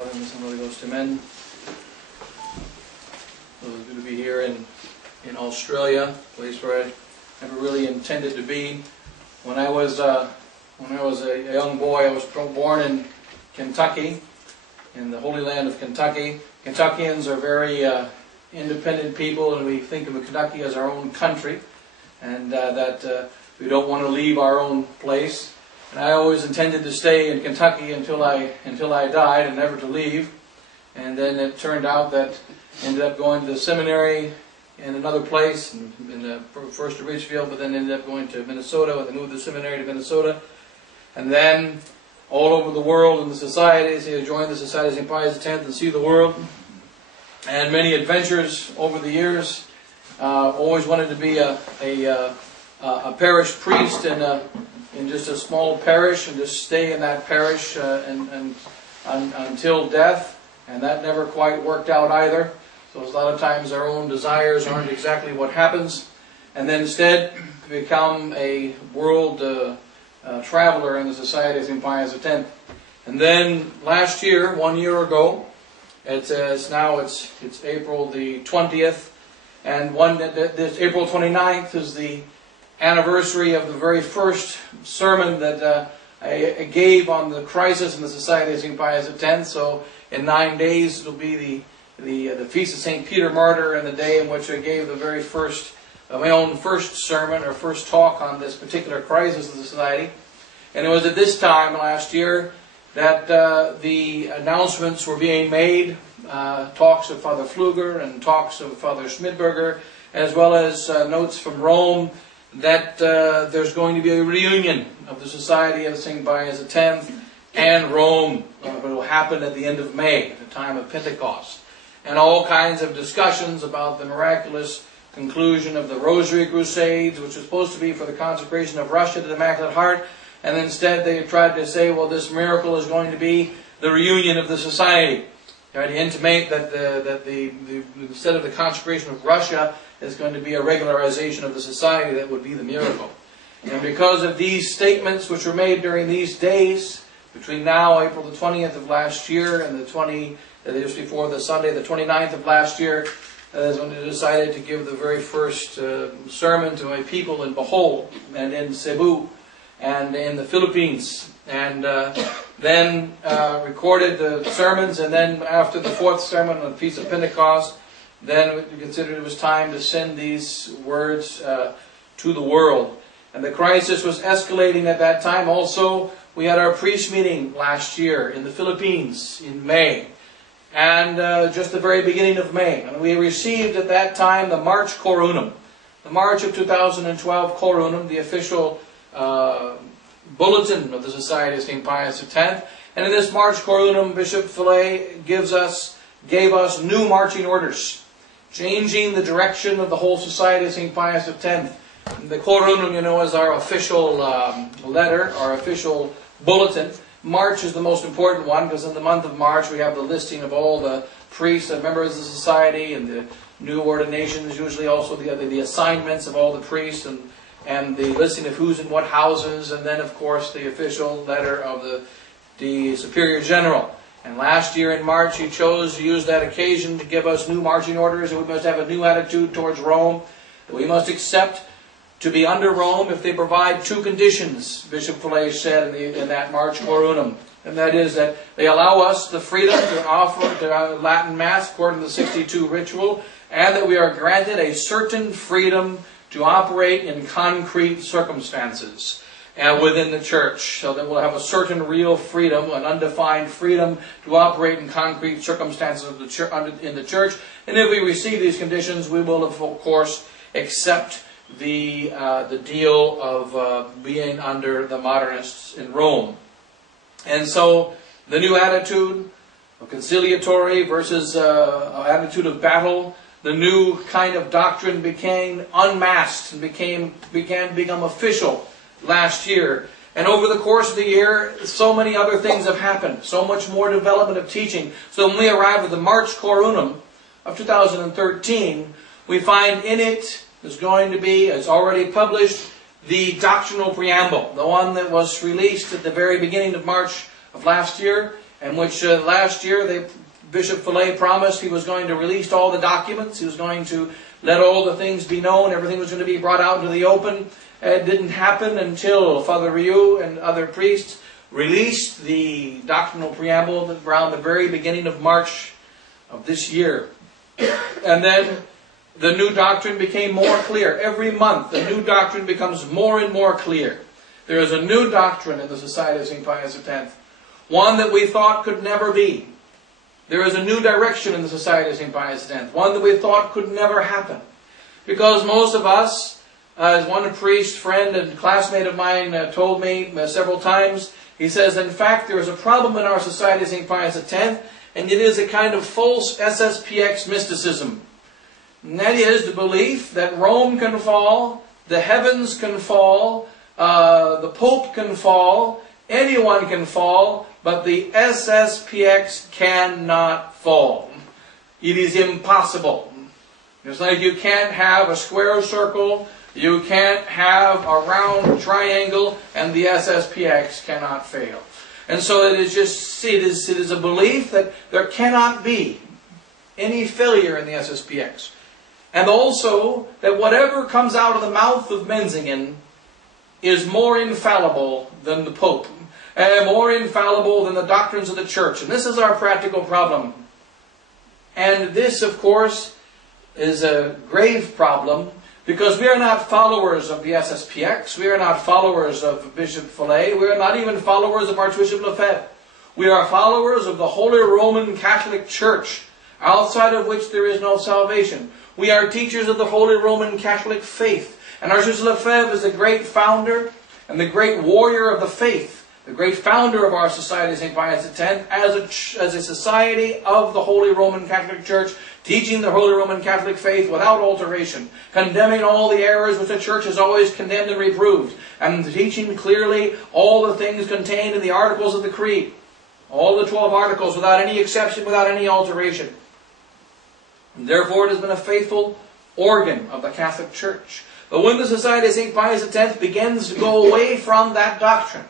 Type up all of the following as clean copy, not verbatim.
And some of those to men. So it's good to be here in Australia, a place where I never really intended to be. When I was a young boy, I was born in Kentucky, in the Holy Land of Kentucky. Kentuckians are very independent people, and we think of Kentucky as our own country, and that we don't want to leave our own place. And I always intended to stay in Kentucky until I died, and never to leave. And then it turned out that I ended up going to the seminary in another place, first to Ridgefield, but then ended up going to Minnesota, and I moved the seminary to Minnesota. And then all over the world in the societies, I joined the Society of St. Pius X and see the world. And many adventures over the years. Always wanted to be a parish priest in just a small parish, and just stay in that parish until death, and that never quite worked out either. So a lot of times our own desires aren't exactly what happens, and then instead become a world traveler in the Society of St. Pius X. And then last year, 1 year ago, it's April the 20th, and this April 29th is the anniversary of the very first sermon that I gave on the crisis in the Society of St. Pius X. So in 9 days it will be the Feast of St. Peter Martyr, and the day in which I gave the very first, my own first sermon or first talk on this particular crisis of the Society. And it was at this time last year that the announcements were being made, talks of Father Pfluger and talks of Father Schmidberger, as well as notes from Rome, that there's going to be a reunion of the Society of St. Pius X and Rome. It will happen at the end of May, at the time of Pentecost. And all kinds of discussions about the miraculous conclusion of the Rosary Crusades, which was supposed to be for the consecration of Russia to the Immaculate Heart. And instead they tried to say, well, this miracle is going to be the reunion of the Society. They tried to intimate that instead of the consecration of Russia, is going to be a regularization of the Society that would be the miracle. And because of these statements which were made during these days, between now, April the 20th of last year, and just before the Sunday, the 29th of last year, I decided to give the very first sermon to my people in Bohol, and in Cebu, and in the Philippines. And then recorded the sermons, and then after the fourth sermon on the Feast of Pentecost, then we considered it was time to send these words to the world. And the crisis was escalating at that time. Also, we had our priest meeting last year in the Philippines in May. And just the very beginning of May. And we received at that time the March Corunum. The March of 2012 Corunum, the official bulletin of the Society of St. Pius X. And in this March Corunum, Bishop Fillet gave us new marching orders, changing the direction of the whole Society of St. Pius X. The Corunum, is our official letter, our official bulletin. March is the most important one, because in the month of March we have the listing of all the priests and members of the Society, and the new ordinations, usually also the assignments of all the priests, and the listing of who's in what houses, and then of course the official letter of the Superior General. And last year in March he chose to use that occasion to give us new marching orders, and we must have a new attitude towards Rome. We must accept to be under Rome if they provide two conditions, Bishop Fillet said in that March Corunum. And that is that they allow us the freedom to offer the Latin Mass according to the 62 ritual, and that we are granted a certain freedom to operate in concrete circumstances within the Church, so that we'll have a certain real freedom, an undefined freedom to operate in concrete circumstances in the Church. And if we receive these conditions, we will, of course, accept the deal of being under the modernists in Rome. And so the new attitude of conciliatory versus attitude of battle, the new kind of doctrine became unmasked and began to become official last year. And over the course of the year, so many other things have happened. So much more development of teaching. So when we arrive at the March Corunum of 2013, we find in it is going to be, as already published, the doctrinal preamble, the one that was released at the very beginning of March of last year. in which last year Bishop Fillet promised he was going to release all the documents, he was going to let all the things be known, everything was going to be brought out into the open. It didn't happen until Father Rioux and other priests released the doctrinal preamble around the very beginning of March of this year. And then the new doctrine became more clear. Every month the new doctrine becomes more and more clear. There is a new doctrine in the Society of St. Pius X, one that we thought could never be. There is a new direction in the Society of St. Pius X, one that we thought could never happen. Because most of us, as one priest, friend, and classmate of mine told me several times, he says, in fact, there is a problem in our Society of St. Pius X, and it is a kind of false SSPX mysticism. And that is the belief that Rome can fall, the heavens can fall, the Pope can fall, anyone can fall, but the SSPX cannot fall. It is impossible. It's like you can't have a square circle, you can't have a round triangle, and the SSPX cannot fail. And so it is just, it is a belief that there cannot be any failure in the SSPX. And also that whatever comes out of the mouth of Menzingen is more infallible than the Pope, more infallible than the doctrines of the Church. And this is our practical problem. And this, of course, is a grave problem, because we are not followers of the SSPX, we are not followers of Bishop Fillet, we are not even followers of Archbishop Lefebvre. We are followers of the Holy Roman Catholic Church, outside of which there is no salvation. We are teachers of the Holy Roman Catholic faith. And Archbishop Lefebvre is the great founder and the great warrior of the faith, the great founder of our Society of St. Pius X, as a society of the Holy Roman Catholic Church, teaching the Holy Roman Catholic faith without alteration, condemning all the errors which the Church has always condemned and reproved, and teaching clearly all the things contained in the Articles of the Creed, all the 12 Articles, without any exception, without any alteration. And therefore it has been a faithful organ of the Catholic Church. But when the Society of St. Pius X begins to go away from that doctrine,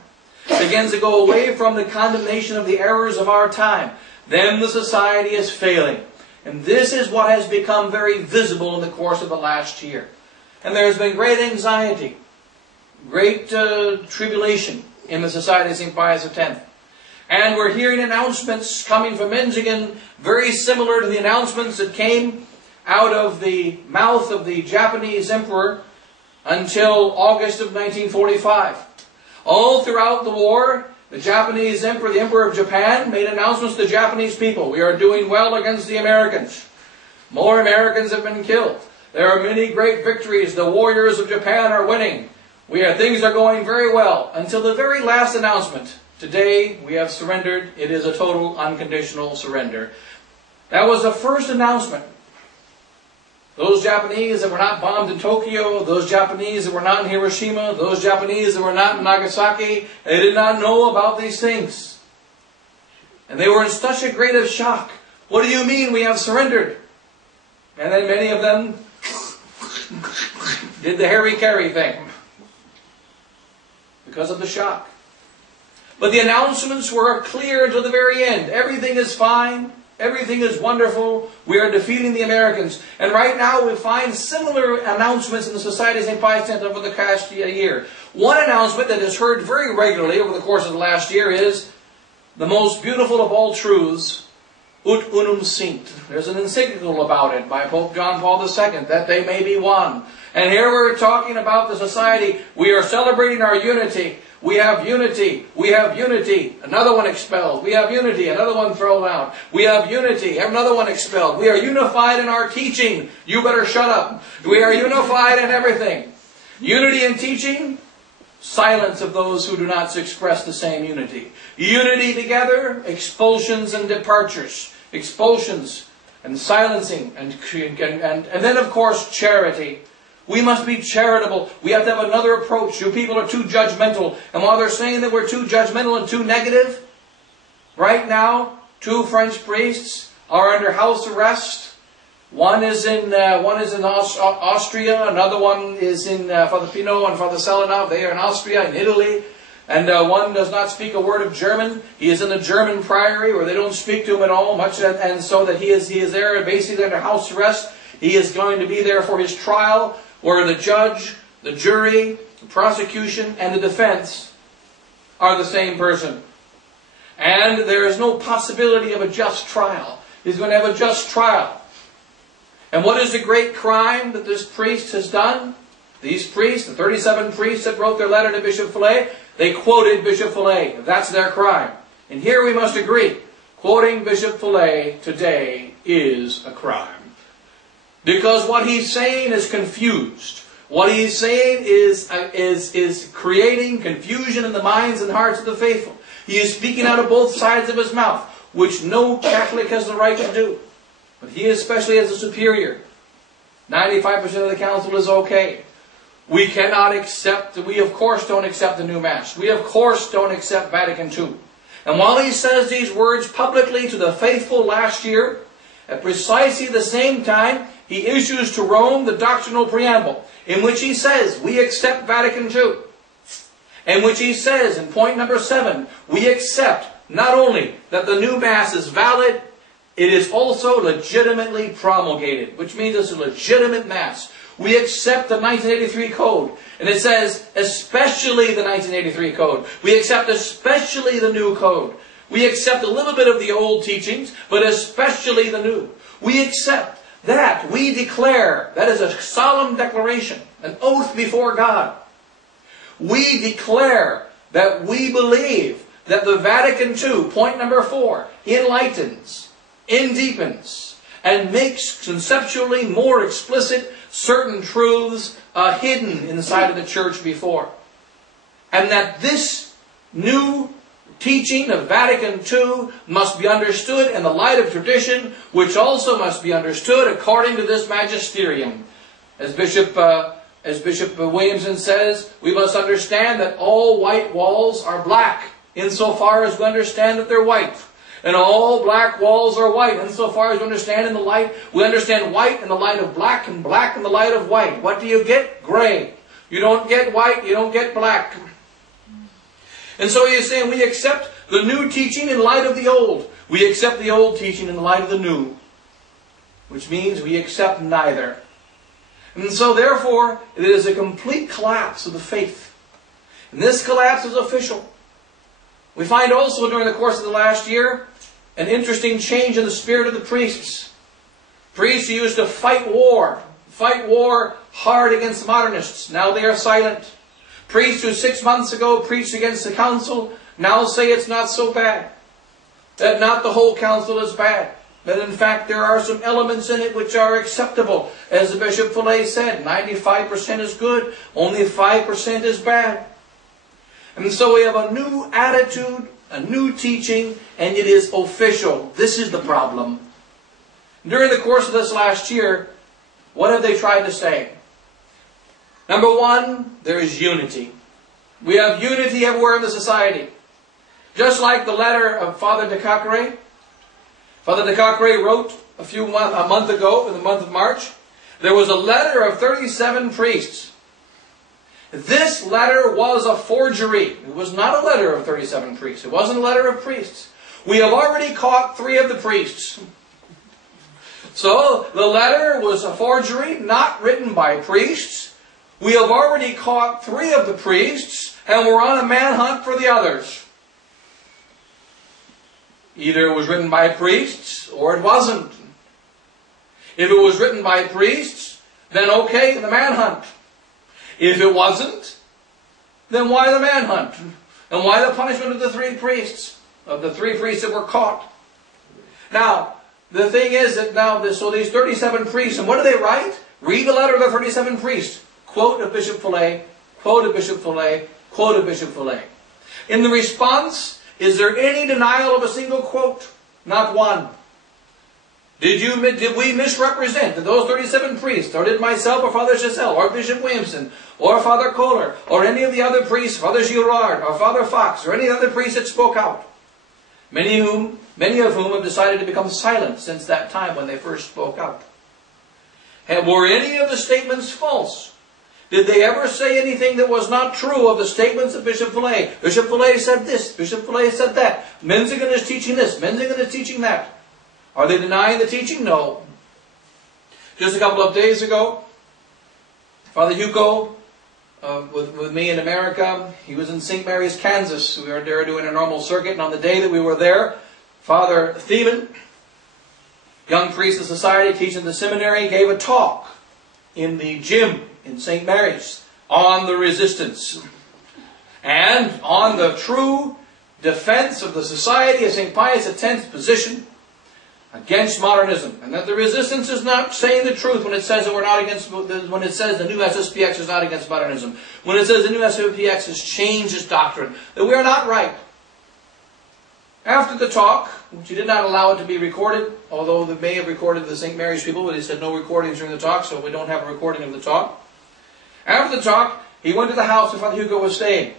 begins to go away from the condemnation of the errors of our time, then the Society is failing. And this is what has become very visible in the course of the last year. And there has been great anxiety, great tribulation in the Society of St. Pius X. And we're hearing announcements coming from Menzingen very similar to the announcements that came out of the mouth of the Japanese emperor until August of 1945. All throughout the war, the Japanese emperor, the Emperor of Japan, made announcements to the Japanese people. We are doing well against the Americans. More Americans have been killed. There are many great victories. The warriors of Japan are winning. Things are going very well. Until the very last announcement. Today we have surrendered. It is a total unconditional surrender. That was the first announcement. Those Japanese that were not bombed in Tokyo, those Japanese that were not in Hiroshima, those Japanese that were not in Nagasaki, they did not know about these things. And they were in such a great of shock. What do you mean we have surrendered? And then many of them did the Harry Carey thing because of the shock. But the announcements were clear until the very end. Everything is fine. Everything is wonderful. We are defeating the Americans. And right now we find similar announcements in the Society of St. Pius X over the past year. One announcement that is heard very regularly over the course of the last year is the most beautiful of all truths, ut unum sint. There's an encyclical about it by Pope John Paul II, that they may be one. And here we're talking about the society. We are celebrating our unity. We have unity. We have unity. Another one expelled. We have unity. Another one thrown out. We have unity. Another one expelled. We are unified in our teaching. You better shut up. We are unified in everything. Unity in teaching. Silence of those who do not express the same unity. Unity together. Expulsions and departures. Expulsions and silencing. And then of course charity. We must be charitable. We have to have another approach. You people are too judgmental. And while they're saying that we're too judgmental and too negative, right now, 2 French priests are under house arrest. One is in Austria. Another one is in Father Pino and Father Selenov. They are in Austria, in Italy. And one does not speak a word of German. He is in a German priory where they don't speak to him at all, and so that he is there basically under house arrest. He is going to be there for his trial, where the judge, the jury, the prosecution, and the defense are the same person. And there is no possibility of a just trial. He's going to have a just trial. And what is the great crime that this priest has done? These priests, the 37 priests that wrote their letter to Bishop Fillet, they quoted Bishop Fillet. That's their crime. And here we must agree, quoting Bishop Fillet today is a crime. Because what he's saying is confused. What he's saying is creating confusion in the minds and hearts of the faithful. He is speaking out of both sides of his mouth, which no Catholic has the right to do. But he especially as a superior. 95% of the council is okay. We cannot accept, we of course don't accept the new Mass. We of course don't accept Vatican II. And while he says these words publicly to the faithful last year, at precisely the same time, he issues to Rome the doctrinal preamble, in which he says, we accept Vatican II. In which he says, in point number 7, we accept not only that the new Mass is valid, it is also legitimately promulgated, which means it's a legitimate Mass. We accept the 1983 Code. And it says, especially the 1983 Code. We accept especially the new Code. We accept a little bit of the old teachings, but especially the new. We accept that. We declare. That is a solemn declaration. An oath before God. We declare that we believe that the Vatican II, point number 4, enlightens, deepens, and makes conceptually more explicit certain truths hidden inside of the church before. And that this new teaching of Vatican II must be understood in the light of tradition, which also must be understood according to this magisterium. As Bishop Williamson says, we must understand that all white walls are black, insofar as we understand that they're white. And all black walls are white, insofar as we understand in the light. We understand white in the light of black, and black in the light of white. What do you get? Gray. You don't get white, you don't get black. And so he is saying we accept the new teaching in light of the old. We accept the old teaching in the light of the new. Which means we accept neither. And so therefore, it is a complete collapse of the faith. And this collapse is official. We find also during the course of the last year an interesting change in the spirit of the priests. Priests who used to fight war hard against modernists. Now they are silent. Priests who 6 months ago preached against the council now say it's not so bad. That not the whole council is bad. That in fact there are some elements in it which are acceptable. As the Bishop Fillet said, 95% is good, only 5% is bad. And so we have a new attitude, a new teaching, and it is official. This is the problem. During the course of this last year, what have they tried to say? Number one, there is unity. We have unity everywhere in the society. Just like the letter of Father de Cacre. Father de Cacre wrote a month ago, in the month of March, there was a letter of 37 priests. This letter was a forgery. It was not a letter of 37 priests. It wasn't a letter of priests. We have already caught 3 of the priests. So, the letter was a forgery, not written by priests. We have already caught 3 of the priests, and we're on a manhunt for the others. Either it was written by priests, or it wasn't. If it was written by priests, then okay, the manhunt. If it wasn't, then why the manhunt? And why the punishment of the 3 priests? Of the 3 priests that were caught? Now, the thing is that so these 37 priests, and what do they write? Read the letter of the 37 priests. Quote of Bishop Fillet, quote of Bishop Fillet, quote of Bishop Fillet. In the response, is there any denial of a single quote? Not one. Did we misrepresent that those 37 priests, or did myself, or Father Giselle, or Bishop Williamson, or Father Kohler, or any of the other priests, Father Girard, or Father Fox, or any other priests that spoke out? Many of whom have decided to become silent since that time when they first spoke out. Were any of the statements false? Did they ever say anything that was not true of the statements of Bishop Vallée? Bishop Vallée said this, Bishop Vallée said that. Menzigan is teaching this, Menzigan is teaching that. Are they denying the teaching? No. Just a couple of days ago, Father Hugo, with me in America, he was in St. Mary's, Kansas. We were there doing a normal circuit, and on the day that we were there, Father Thiemann, young priest of society, teaching the seminary, gave a talk in the gym in St. Mary's on the resistance and on the true defense of the Society of St. Pius X's position against modernism, and that the resistance is not saying the truth when it says that we're not against, when it says the new SSPX is not against modernism, when it says the new SSPX has changed its doctrine, that we are not right. After the talk, which he did not allow it to be recorded, although they may have recorded the St. Mary's people, but he said no recordings during the talk, so we don't have a recording of the talk. After the talk, he went to the house where Father Hugo was staying.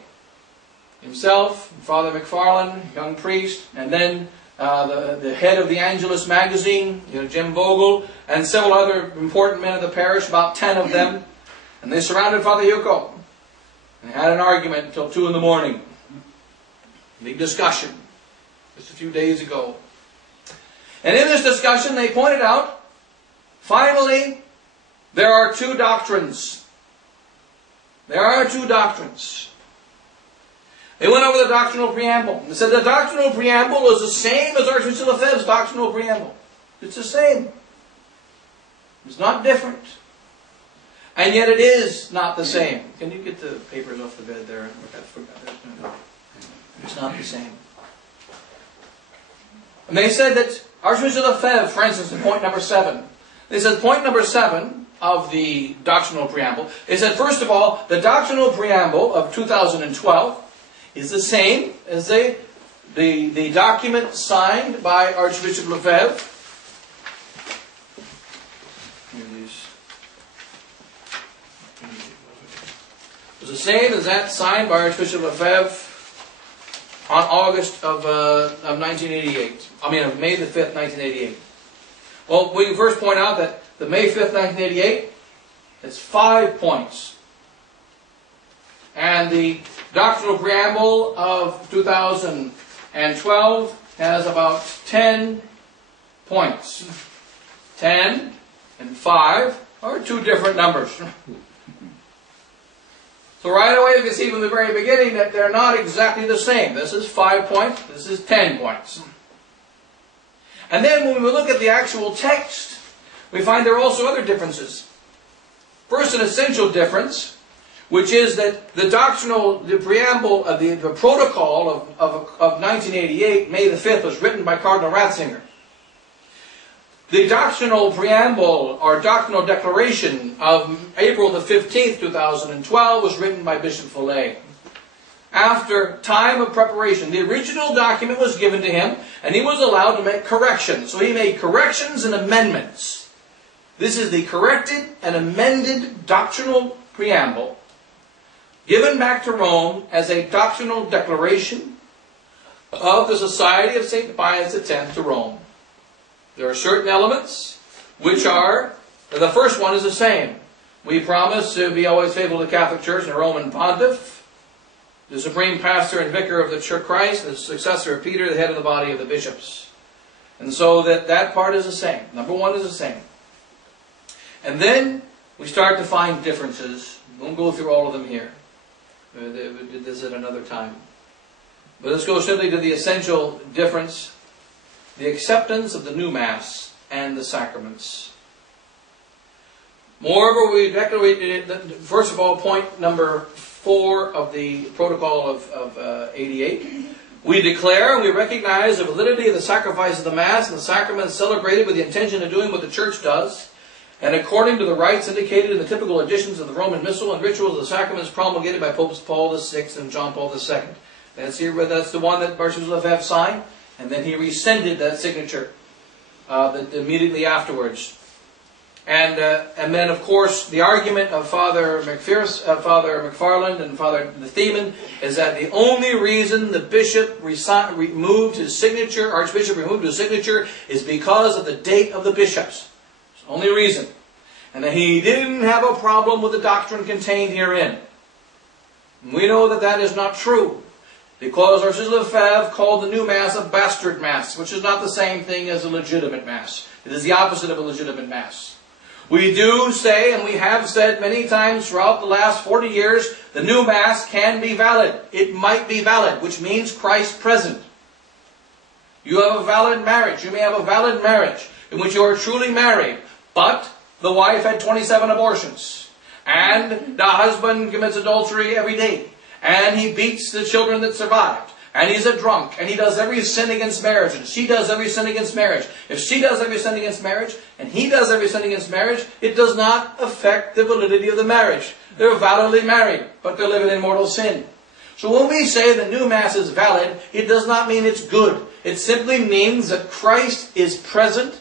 Himself, Father McFarlane, young priest, and then the head of the Angelus magazine, Jim Vogel, and several other important men of the parish, about 10 of them. And they surrounded Father Hugo. And they had an argument until 2 in the morning. Big discussion. Just a few days ago. And in this discussion they pointed out, finally, there are 2 doctrines. There are 2 doctrines. They went over the doctrinal preamble. They said the doctrinal preamble is the same as Archbishop Lefebvre's doctrinal preamble. It's the same. It's not different. And yet it is not the same. Can you get the papers off the bed there? It's not the same. And they said that Archbishop Lefebvre, for instance, in point number 7, they said point number 7 of the doctrinal preamble, they said, first of all, the doctrinal preamble of 2012 is the same as the document signed by Archbishop Lefebvre. It was the same as that signed by Archbishop Lefebvre on August of 1988. I mean, of May the 5th, 1988. Well, we can first point out that the May 5th, 1988, it's 5 points. And the doctrinal preamble of 2012 has about 10 points. 10 and 5 are 2 different numbers. So right away you can see from the very beginning that they're not exactly the same. This is 5 points, this is 10 points. And then when we look at the actual text, we find there are also other differences. First, an essential difference, which is that the preamble of the protocol of 1988, May the 5th, was written by Cardinal Ratzinger. The doctrinal preamble, or doctrinal declaration of April the 15th, 2012, was written by Bishop Vallée. After time of preparation, the original document was given to him, and he was allowed to make corrections. So he made corrections and amendments. This is the corrected and amended doctrinal preamble, given back to Rome as a doctrinal declaration of the Society of St. Pius X to Rome. There are certain elements which are, the first one is the same. We promise to be always faithful to the Catholic Church and the Roman Pontiff, the supreme pastor and vicar of the Church of Christ, the successor of Peter, the head of the body of the bishops. And so that part is the same. Number 1 is the same. And then we start to find differences. We won't go through all of them here. We did this at another time. But let's go simply to the essential difference: the acceptance of the new Mass and the sacraments. Moreover, first of all, point number 4 of the protocol of 88. We declare and we recognize the validity of the sacrifice of the Mass and the sacraments celebrated with the intention of doing what the Church does, and according to the rites indicated in the typical editions of the Roman Missal and rituals of the sacraments promulgated by Popes Paul VI and John Paul II. That's the one that Archbishop Lefebvre signed, and then he rescinded that signature immediately afterwards. And then, of course, the argument of Father McFarland and Father Thiemann is that the only reason the bishop removed his signature, Archbishop removed his signature, is because of the date of the bishops. It's the only reason. and that he didn't have a problem with the doctrine contained herein. We know that that is not true, because our Sister Lefebvre called the new Mass a bastard Mass, which is not the same thing as a legitimate Mass. It is the opposite of a legitimate Mass. We do say, and we have said many times throughout the last 40 years, the new Mass can be valid. It might be valid, which means Christ present. You have a valid marriage. You may have a valid marriage in which you are truly married, but the wife had 27 abortions, and the husband commits adultery every day, and he beats the children that survived, and he's a drunk, and he does every sin against marriage, and she does every sin against marriage. If she does every sin against marriage, and he does every sin against marriage, it does not affect the validity of the marriage. They're validly married, but they're living in mortal sin. So when we say the new Mass is valid, it does not mean it's good. It simply means that Christ is present,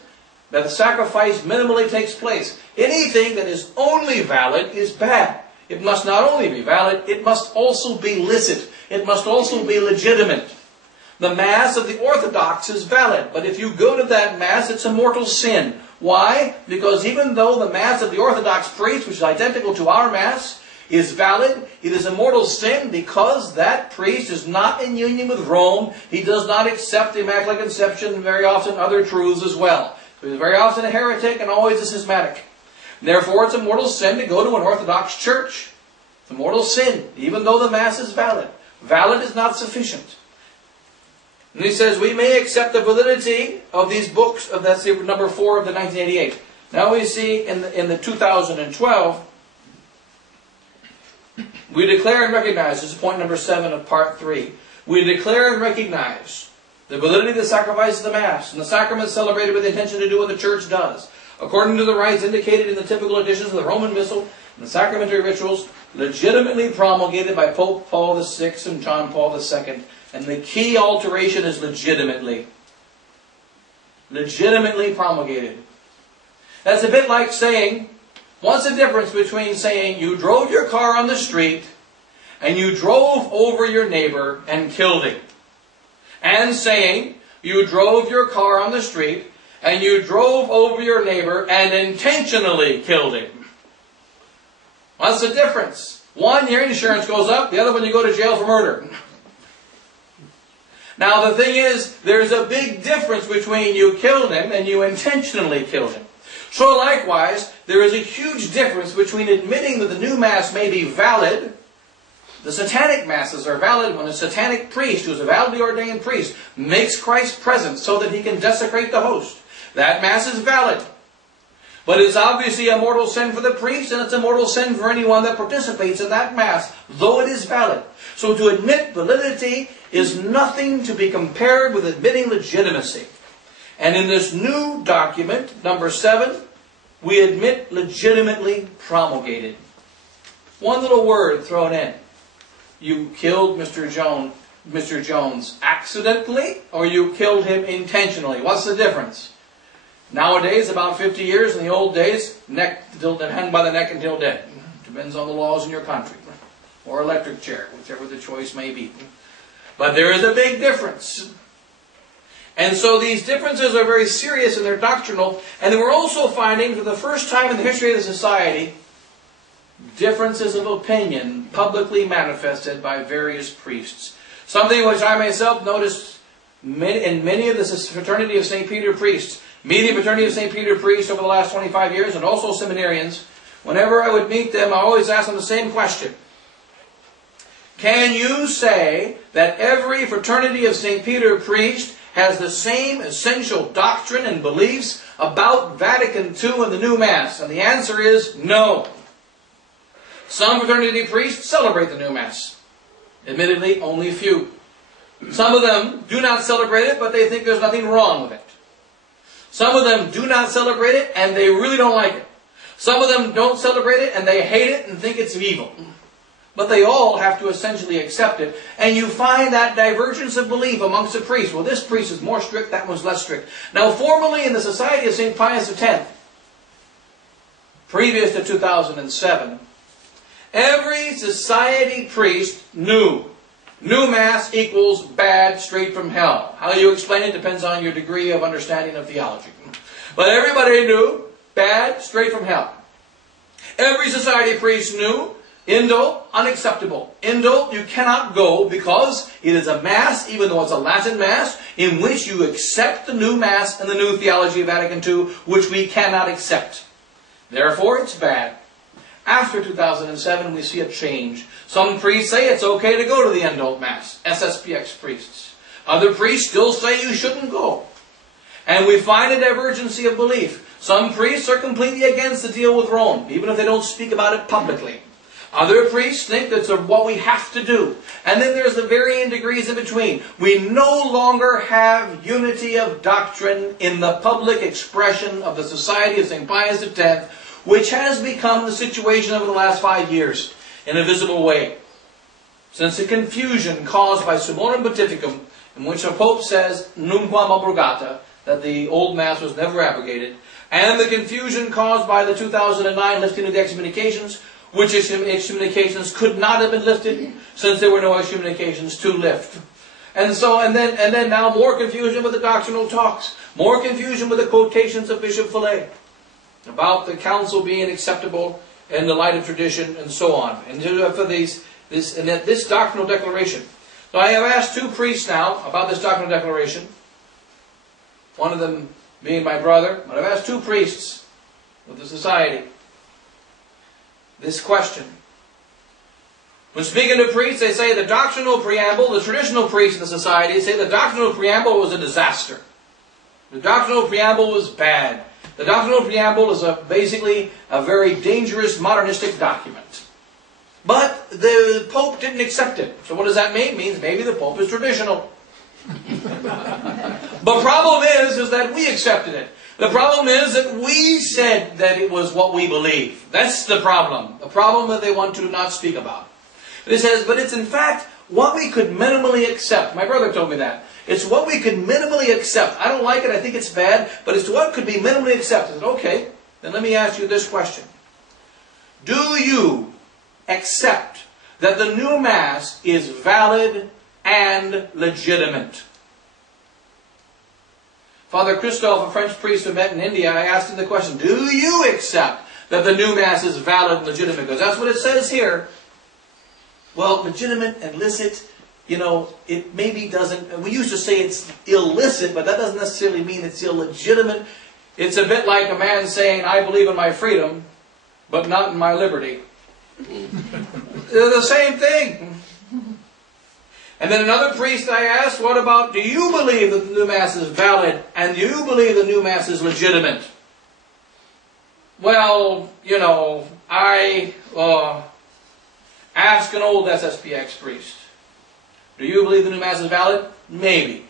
that the sacrifice minimally takes place. Anything that is only valid is bad. It must not only be valid, it must also be licit. It must also be legitimate. The Mass of the Orthodox is valid, but if you go to that Mass, it's a mortal sin. Why? Because even though the Mass of the Orthodox priest, which is identical to our Mass, is valid, it is a mortal sin because that priest is not in union with Rome. He does not accept the Immaculate Conception and very often other truths as well. So he's very often a heretic and always a schismatic. Therefore, it's a mortal sin to go to an Orthodox church. It's a mortal sin, even though the Mass is valid. Valid is not sufficient. And he says, we may accept the validity of these books, that's number 4 of the 1988. Now we see in the 2012, we declare and recognize, this is point number 7 of part 3, we declare and recognize the validity of the sacrifice of the Mass and the sacraments celebrated with the intention to do what the Church does, according to the rites indicated in the typical editions of the Roman Missal and the sacramentary rituals, legitimately promulgated by Pope Paul VI and John Paul II. And the key alteration is legitimately. Legitimately promulgated. That's a bit like saying, what's the difference between saying you drove your car on the street and you drove over your neighbor and killed him, and saying you drove your car on the street and you drove over your neighbor and intentionally killed him? What's the difference? One, your insurance goes up. The other one, you go to jail for murder. Now the thing is, there's a big difference between you killed him and you intentionally killed him. So likewise, there is a huge difference between admitting that the new Mass may be valid. The satanic Masses are valid when a satanic priest, who is a validly ordained priest, makes Christ present so that he can desecrate the host. That Mass is valid. But it's obviously a mortal sin for the priest, and it's a mortal sin for anyone that participates in that Mass, though it is valid. So to admit validity is nothing to be compared with admitting legitimacy. And in this new document, number 7, we admit legitimately promulgated. One little word thrown in. You killed Mr. Jones accidentally, or you killed him intentionally. What's the difference? Nowadays, about 50 years. In the old days, hung by the neck until dead. Depends on the laws in your country. Or electric chair, whichever the choice may be. But there is a big difference. And so these differences are very serious and they're doctrinal. And we're also finding, for the first time in the history of the society, differences of opinion publicly manifested by various priests. Something which I myself noticed in many of the fraternity of St. Peter priests, meeting fraternity of St. Peter priests over the last 25 years, and also seminarians. Whenever I would meet them, I always ask them the same question. Can you say that every fraternity of St. Peter priest has the same essential doctrine and beliefs about Vatican II and the new Mass? And the answer is no. Some fraternity priests celebrate the new Mass. Admittedly, only a few. Some of them do not celebrate it, but they think there's nothing wrong with it. Some of them do not celebrate it, and they really don't like it. Some of them don't celebrate it, and they hate it and think it's evil. But they all have to essentially accept it. And you find that divergence of belief amongst the priests. Well, this priest is more strict, that one's less strict. Now, formerly in the Society of St. Pius X, previous to 2007, every society priest knew new Mass equals bad, straight from hell. How you explain it depends on your degree of understanding of theology. But everybody knew bad, straight from hell. Every society priest knew, Indo, unacceptable. Indo, you cannot go because it is a Mass, even though it's a Latin Mass, in which you accept the new Mass and the new theology of Vatican II, which we cannot accept. Therefore, it's bad. After 2007, we see a change. Some priests say it's okay to go to the Indo Mass, SSPX priests. Other priests still say you shouldn't go. And we find a divergency of belief. Some priests are completely against the deal with Rome, even if they don't speak about it publicly. Other priests think that's what we have to do. And then there's the varying degrees in between. We no longer have unity of doctrine in the public expression of the Society of St. Pius X, which has become the situation over the last 5 years in a visible way. Since the confusion caused by Summorum Pontificum, in which the Pope says, Nunquam abrogata, that the old Mass was never abrogated, and the confusion caused by the 2009 lifting of the excommunications, which excommunications could not have been lifted since there were no excommunications to lift. And then now more confusion with the doctrinal talks, more confusion with the quotations of Bishop Fillet about the council being acceptable in the light of tradition and so on. And for this doctrinal declaration. So I have asked 2 priests now about this doctrinal declaration. One of them being my brother, but I've asked 2 priests of the society this question. When speaking to priests, they say the doctrinal preamble, the traditional priests in the society say the doctrinal preamble was a disaster. The doctrinal preamble was bad. The doctrinal preamble is basically a very dangerous modernistic document. But the Pope didn't accept it. So what does that mean? It means maybe the Pope is traditional. But problem is that we accepted it. The problem is that we said that it was what we believe. That's the problem. The problem that they want to not speak about. It says, but it's in fact what we could minimally accept. My brother told me that. It's what we could minimally accept. I don't like it, I think it's bad, but it's what could be minimally accepted. I said, okay, then let me ask you this question. Do you accept that the new Mass is valid and legitimate? Father Christophe, a French priest who met in India, I asked him the question, do you accept that the new Mass is valid and legitimate? Because that's what it says here. Well, legitimate and licit, it maybe doesn't, we used to say it's illicit, but that doesn't necessarily mean it's illegitimate. It's a bit like a man saying, I believe in my freedom, but not in my liberty. They're the same thing. And then another priest I asked, what about, do you believe that the new Mass is valid and do you believe the new Mass is legitimate? Well, I ask an old SSPX priest. Do you believe the new Mass is valid? Maybe.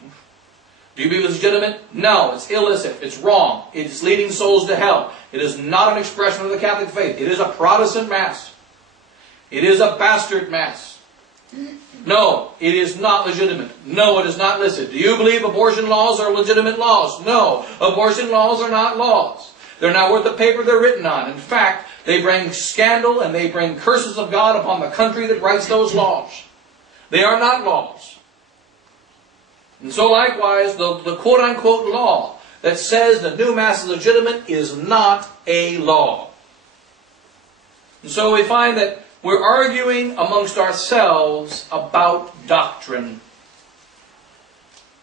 Do you believe it's legitimate? No, it's illicit. It's wrong. It's leading souls to hell. It is not an expression of the Catholic faith. It is a Protestant Mass. It is a bastard Mass. No, it is not legitimate. No, it is not licit. Do you believe abortion laws are legitimate laws? No, abortion laws are not laws. They're not worth the paper they're written on. In fact, they bring scandal and they bring curses of God upon the country that writes those laws. They are not laws. And so likewise, the quote-unquote law that says the new Mass is legitimate is not a law. And so we find that we're arguing amongst ourselves about doctrine.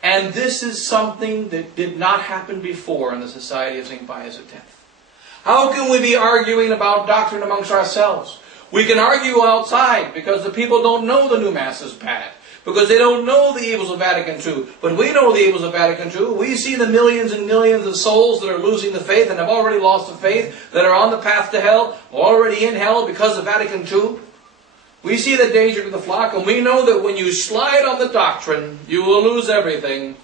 And this is something that did not happen before in the Society of St. Pius X. How can we be arguing about doctrine amongst ourselves? We can argue outside because the people don't know the new Mass is bad. Because they don't know the evils of Vatican II. But we know the evils of Vatican II. We see the millions and millions of souls that are losing the faith and have already lost the faith, that are on the path to hell, already in hell because of Vatican II. We see the danger to the flock, and we know that when you slide on the doctrine, you will lose everything.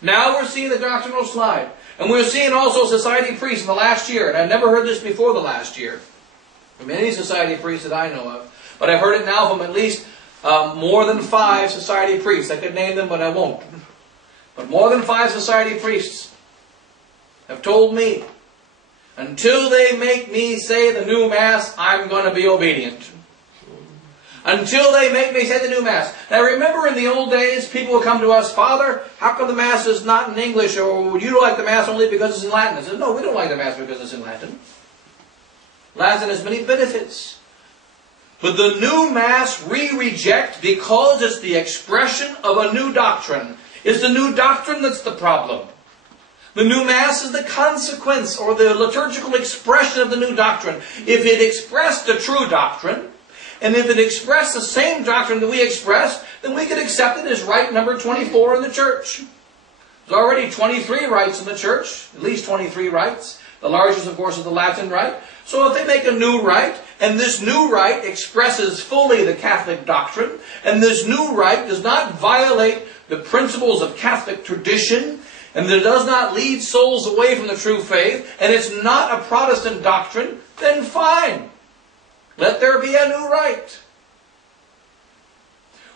Now we're seeing the doctrinal slide. And we're seeing also society priests in the last year, and I've never heard this before the last year, from any society priests that I know of. But I've heard it now from at least more than 5 society priests. I could name them, but I won't. But more than 5 society priests have told me, until they make me say the new Mass, I'm going to be obedient. Until they make me say the new Mass. Now remember in the old days, people would come to us, Father, how come the Mass is not in English, or would you like the Mass only because it's in Latin? I said, no, we don't like the Mass because it's in Latin. Latin has many benefits. But the new Mass we reject because it's the expression of a new doctrine. It's the new doctrine that's the problem. The new Mass is the consequence or the liturgical expression of the new doctrine. If it expressed a true doctrine, and if it expressed the same doctrine that we express, then we could accept it as rite number 24 in the church. There's already 23 rites in the church, at least 23 rites. The largest, of course, is the Latin rite. So if they make a new rite, and this new rite expresses fully the Catholic doctrine, and this new rite does not violate the principles of Catholic tradition, and that it does not lead souls away from the true faith, and it's not a Protestant doctrine, then fine. Let there be a new rite.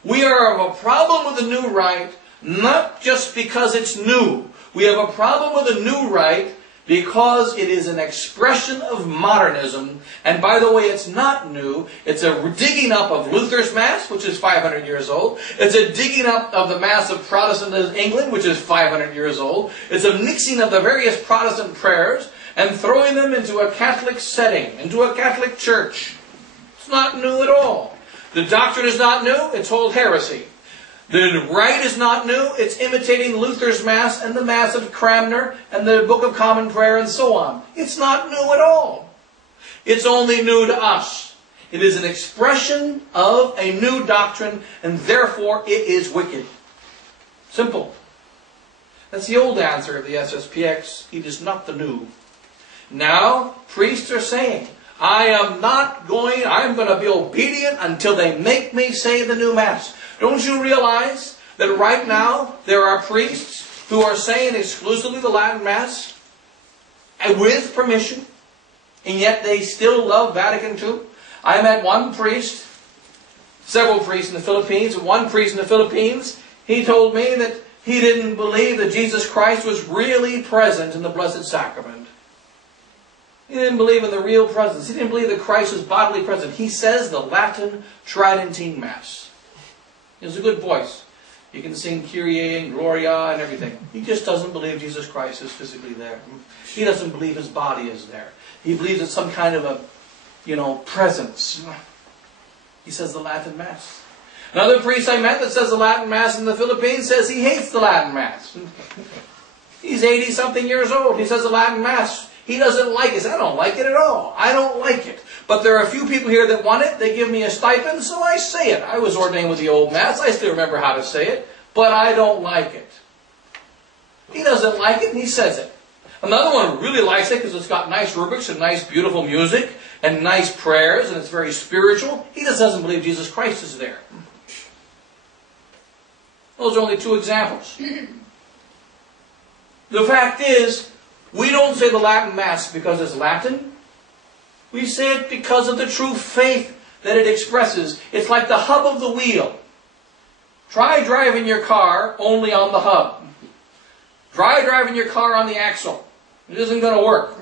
We are of a problem with the new rite, not just because it's new. We have a problem with the new rite because it is an expression of modernism. And by the way, it's not new. It's a digging up of Luther's Mass, which is 500 years old. It's a digging up of the Mass of Protestant England, which is 500 years old. It's a mixing of the various Protestant prayers and throwing them into a Catholic setting, into a Catholic church. It's not new at all. The doctrine is not new. It's old heresy. The rite is not new. It's imitating Luther's Mass and the Mass of Cranmer and the Book of Common Prayer and so on. It's not new at all. It's only new to us. It is an expression of a new doctrine, and therefore it is wicked. Simple. That's the old answer of the SSPX. It is not the new. Now, priests are saying, I'm going to be obedient until they make me say the new Mass. Don't you realize that right now there are priests who are saying exclusively the Latin Mass with permission, and yet they still love Vatican II? I met one priest, several priests in the Philippines, one priest in the Philippines, he told me that he didn't believe that Jesus Christ was really present in the Blessed Sacrament. He didn't believe in the real presence. He didn't believe that Christ was bodily present. He says the Latin Tridentine Mass. He has a good voice. He can sing Kyrie and Gloria and everything. He just doesn't believe Jesus Christ is physically there. He doesn't believe His body is there. He believes it's some kind of a, presence. He says the Latin Mass. Another priest I met that says the Latin Mass in the Philippines says he hates the Latin Mass. He's 80-something years old. He says the Latin Mass. He doesn't like it. He says, I don't like it at all. I don't like it. But there are a few people here that want it. They give me a stipend, so I say it. I was ordained with the old Mass. I still remember how to say it. But I don't like it. He doesn't like it, and he says it. Another one really likes it because it's got nice rubrics and nice, beautiful music and nice prayers, and it's very spiritual. He just doesn't believe Jesus Christ is there. Those are only two examples. The fact is, we don't say the Latin Mass because it's Latin. We say it because of the true faith that it expresses. It's like the hub of the wheel. Try driving your car only on the hub. Try driving your car on the axle. It isn't going to work.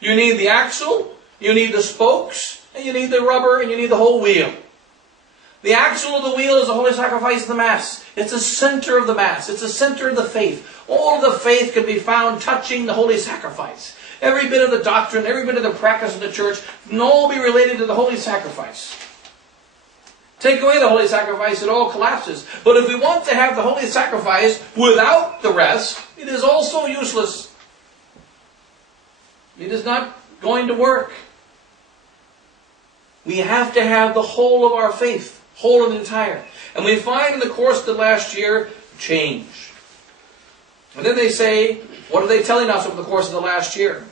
You need the axle, you need the spokes, and you need the rubber, and you need the whole wheel. The axle of the wheel is the Holy Sacrifice of the Mass. It's the center of the Mass. It's the center of the faith. All of the faith can be found touching the Holy Sacrifice. Every bit of the doctrine, every bit of the practice of the church can all be related to the Holy Sacrifice. Take away the Holy Sacrifice, it all collapses. But if we want to have the Holy Sacrifice without the rest, it is also useless. It is not going to work. We have to have the whole of our faith, whole and entire. And we find in the course of the last year, change. And then they say, what are they telling us over the course of the last year?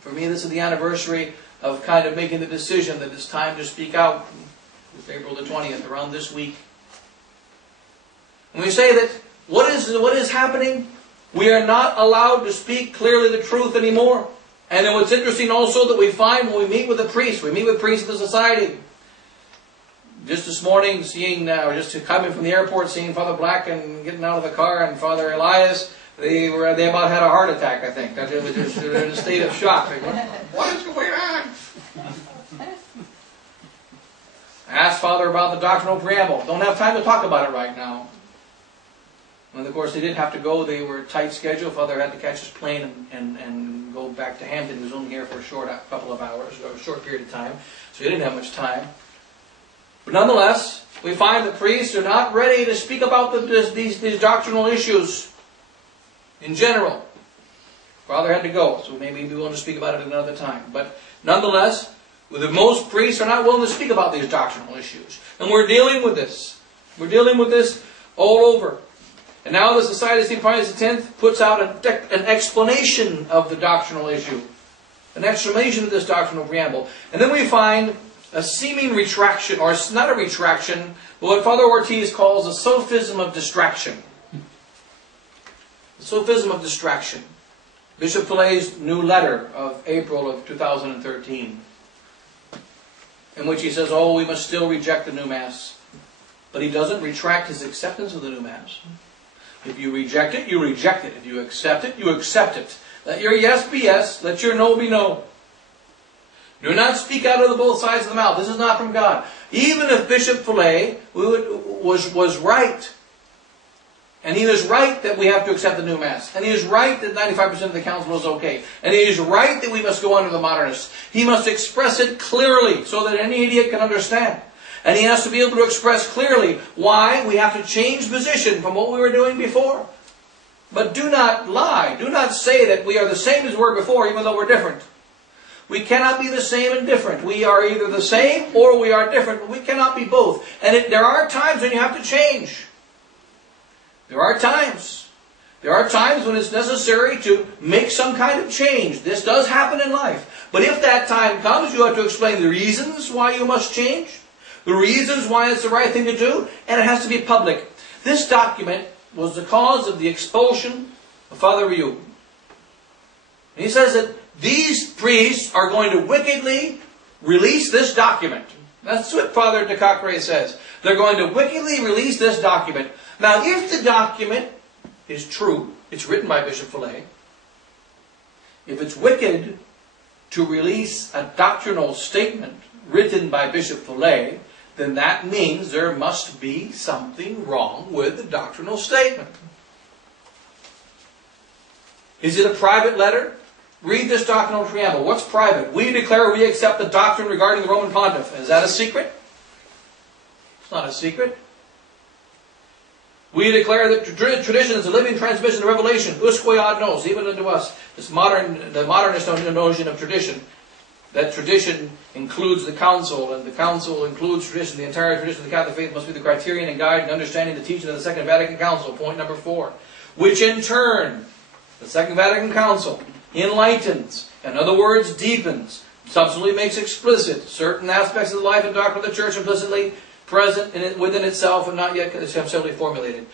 For me, this is the anniversary of kind of making the decision that it's time to speak out. It's April the 20th, around this week. And we say that what is happening? We are not allowed to speak clearly the truth anymore. And then what's interesting also that we find when we meet with the priests, we meet with priests of the society. Just this morning, just coming from the airport, seeing Father Black and getting out of the car, and Father Elias, they about had a heart attack, I think. They were just in a state of shock. Like, what is going on? I asked Father about the doctrinal preamble. Don't have time to talk about it right now. And of course, they did have to go. They were tight schedule. Father had to catch his plane and go back to Hampton. He was only here for a short couple of hours, or a short period of time, so he didn't have much time. But nonetheless, we find that priests are not ready to speak about these doctrinal issues in general. Father had to go, so maybe we want to speak about it another time. But nonetheless, most priests are not willing to speak about these doctrinal issues. And we're dealing with this. We're dealing with this all over. And now the Society of St. Pius X puts out an explanation of the doctrinal issue. An explanation of this doctrinal preamble. And then we find a seeming retraction, or not a retraction, but what Father Ortiz calls a sophism of distraction. The sophism of distraction. Bishop Fillet's new letter of April of 2013, in which he says, oh, we must still reject the new Mass. But he doesn't retract his acceptance of the new Mass. If you reject it, you reject it. If you accept it, you accept it. Let your yes be yes, let your no be no. Do not speak out of the both sides of the mouth. This is not from God. Even if Bishop Fillet was right, and he was right that we have to accept the new Mass, and he is right that 95% of the council is okay, and he is right that we must go under the modernists, he must express it clearly so that any idiot can understand. And he has to be able to express clearly why we have to change position from what we were doing before. But do not lie. Do not say that we are the same as we were before, even though we're different. We cannot be the same and different. We are either the same or we are different, but we cannot be both. And there are times when you have to change. There are times. There are times when it's necessary to make some kind of change. This does happen in life. But if that time comes, you have to explain the reasons why you must change, the reasons why it's the right thing to do, and it has to be public. This document was the cause of the expulsion of Father Rieu. And he says that these priests are going to wickedly release this document. That's what Father de Cacre says. They're going to wickedly release this document. Now, if the document is true, it's written by Bishop Fillet, if it's wicked to release a doctrinal statement written by Bishop Fillet, then that means there must be something wrong with the doctrinal statement. Is it a private letter? Read this doctrinal preamble. What's private? We declare we accept the doctrine regarding the Roman Pontiff. Is that a secret? It's not a secret. We declare that tradition is a living transmission of revelation, usque ad nos, even unto us. The modernist notion of tradition, that tradition includes the council, and the council includes tradition. The entire tradition of the Catholic faith must be the criterion and guide in understanding the teaching of the Second Vatican Council, point number 4. Which in turn, the Second Vatican Council enlightens, in other words, deepens, subsequently makes explicit certain aspects of the life and doctrine of the Church implicitly present within itself and not yet conceptually formulated.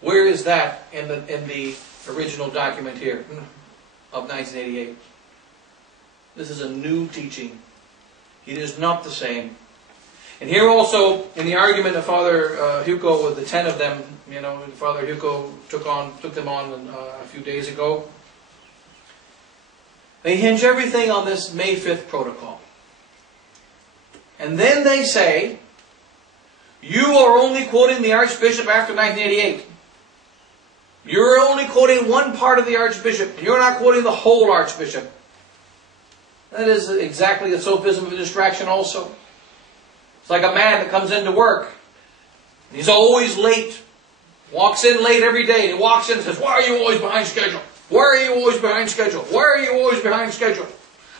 Where is that in the original document here of 1988? This is a new teaching. It is not the same. And here also, in the argument of Father Hugo with the 10 of them, Father Hugo took them on a few days ago. They hinge everything on this May 5th protocol. And then they say, you are only quoting the Archbishop after 1988. You're only quoting one part of the Archbishop. You're not quoting the whole Archbishop. That is exactly the sophism of distraction also. It's like a man that comes into work. He's always late. Walks in late every day. And he walks in and says, why are you always behind schedule? Why are you always behind schedule? Why are you always behind schedule?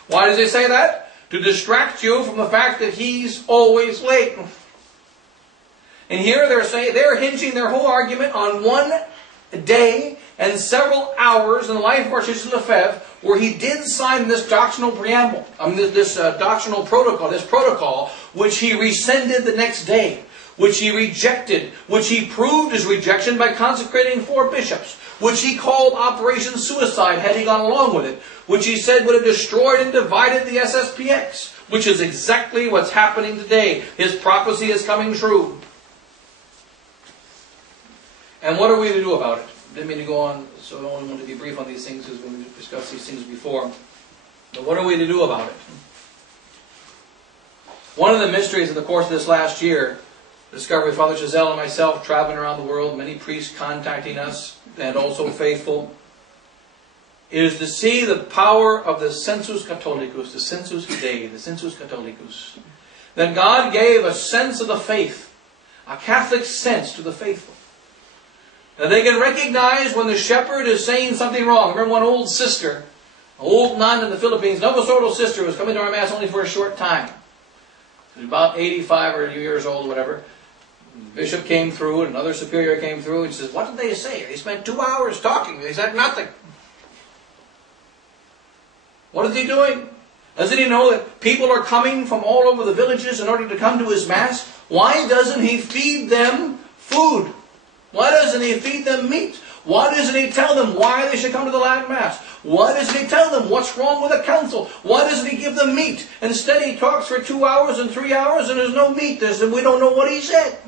Why does he say that? To distract you from the fact that he's always late. And here they're hinging their whole argument on one day and several hours in the life of Archbishop Lefebvre, where he did sign this doctrinal preamble, this doctrinal protocol, this protocol, which he rescinded the next day, which he rejected, which he proved his rejection by consecrating 4 bishops, which he called Operation Suicide had he gone along with it, which he said would have destroyed and divided the SSPX, which is exactly what's happening today. His prophecy is coming true. And what are we to do about it? I didn't mean to go on, so I only want to be brief on these things because we discussed these things before. But what are we to do about it? One of the mysteries in the course of this last year, discovered Father Chazelle and myself traveling around the world, many priests contacting us, and also faithful, is to see the power of the sensus catholicus, the sensus Dei, the sensus catholicus. That God gave a sense of the faith, a Catholic sense to the faithful. That they can recognize when the shepherd is saying something wrong. I remember one old sister, an old nun in the Philippines, Novosordo sister, was coming to our Mass only for a short time. She was about 85 or years old or whatever. The bishop came through and another superior came through and says, "What did they say? They spent 2 hours talking. They said nothing." What is he doing? Doesn't he know that people are coming from all over the villages in order to come to his Mass? Why doesn't he feed them food? Why doesn't he feed them meat? Why doesn't he tell them why they should come to the Latin Mass? Why doesn't he tell them what's wrong with the council? Why doesn't he give them meat? Instead he talks for 2 hours and 3 hours and there's no meat. We don't know what he said.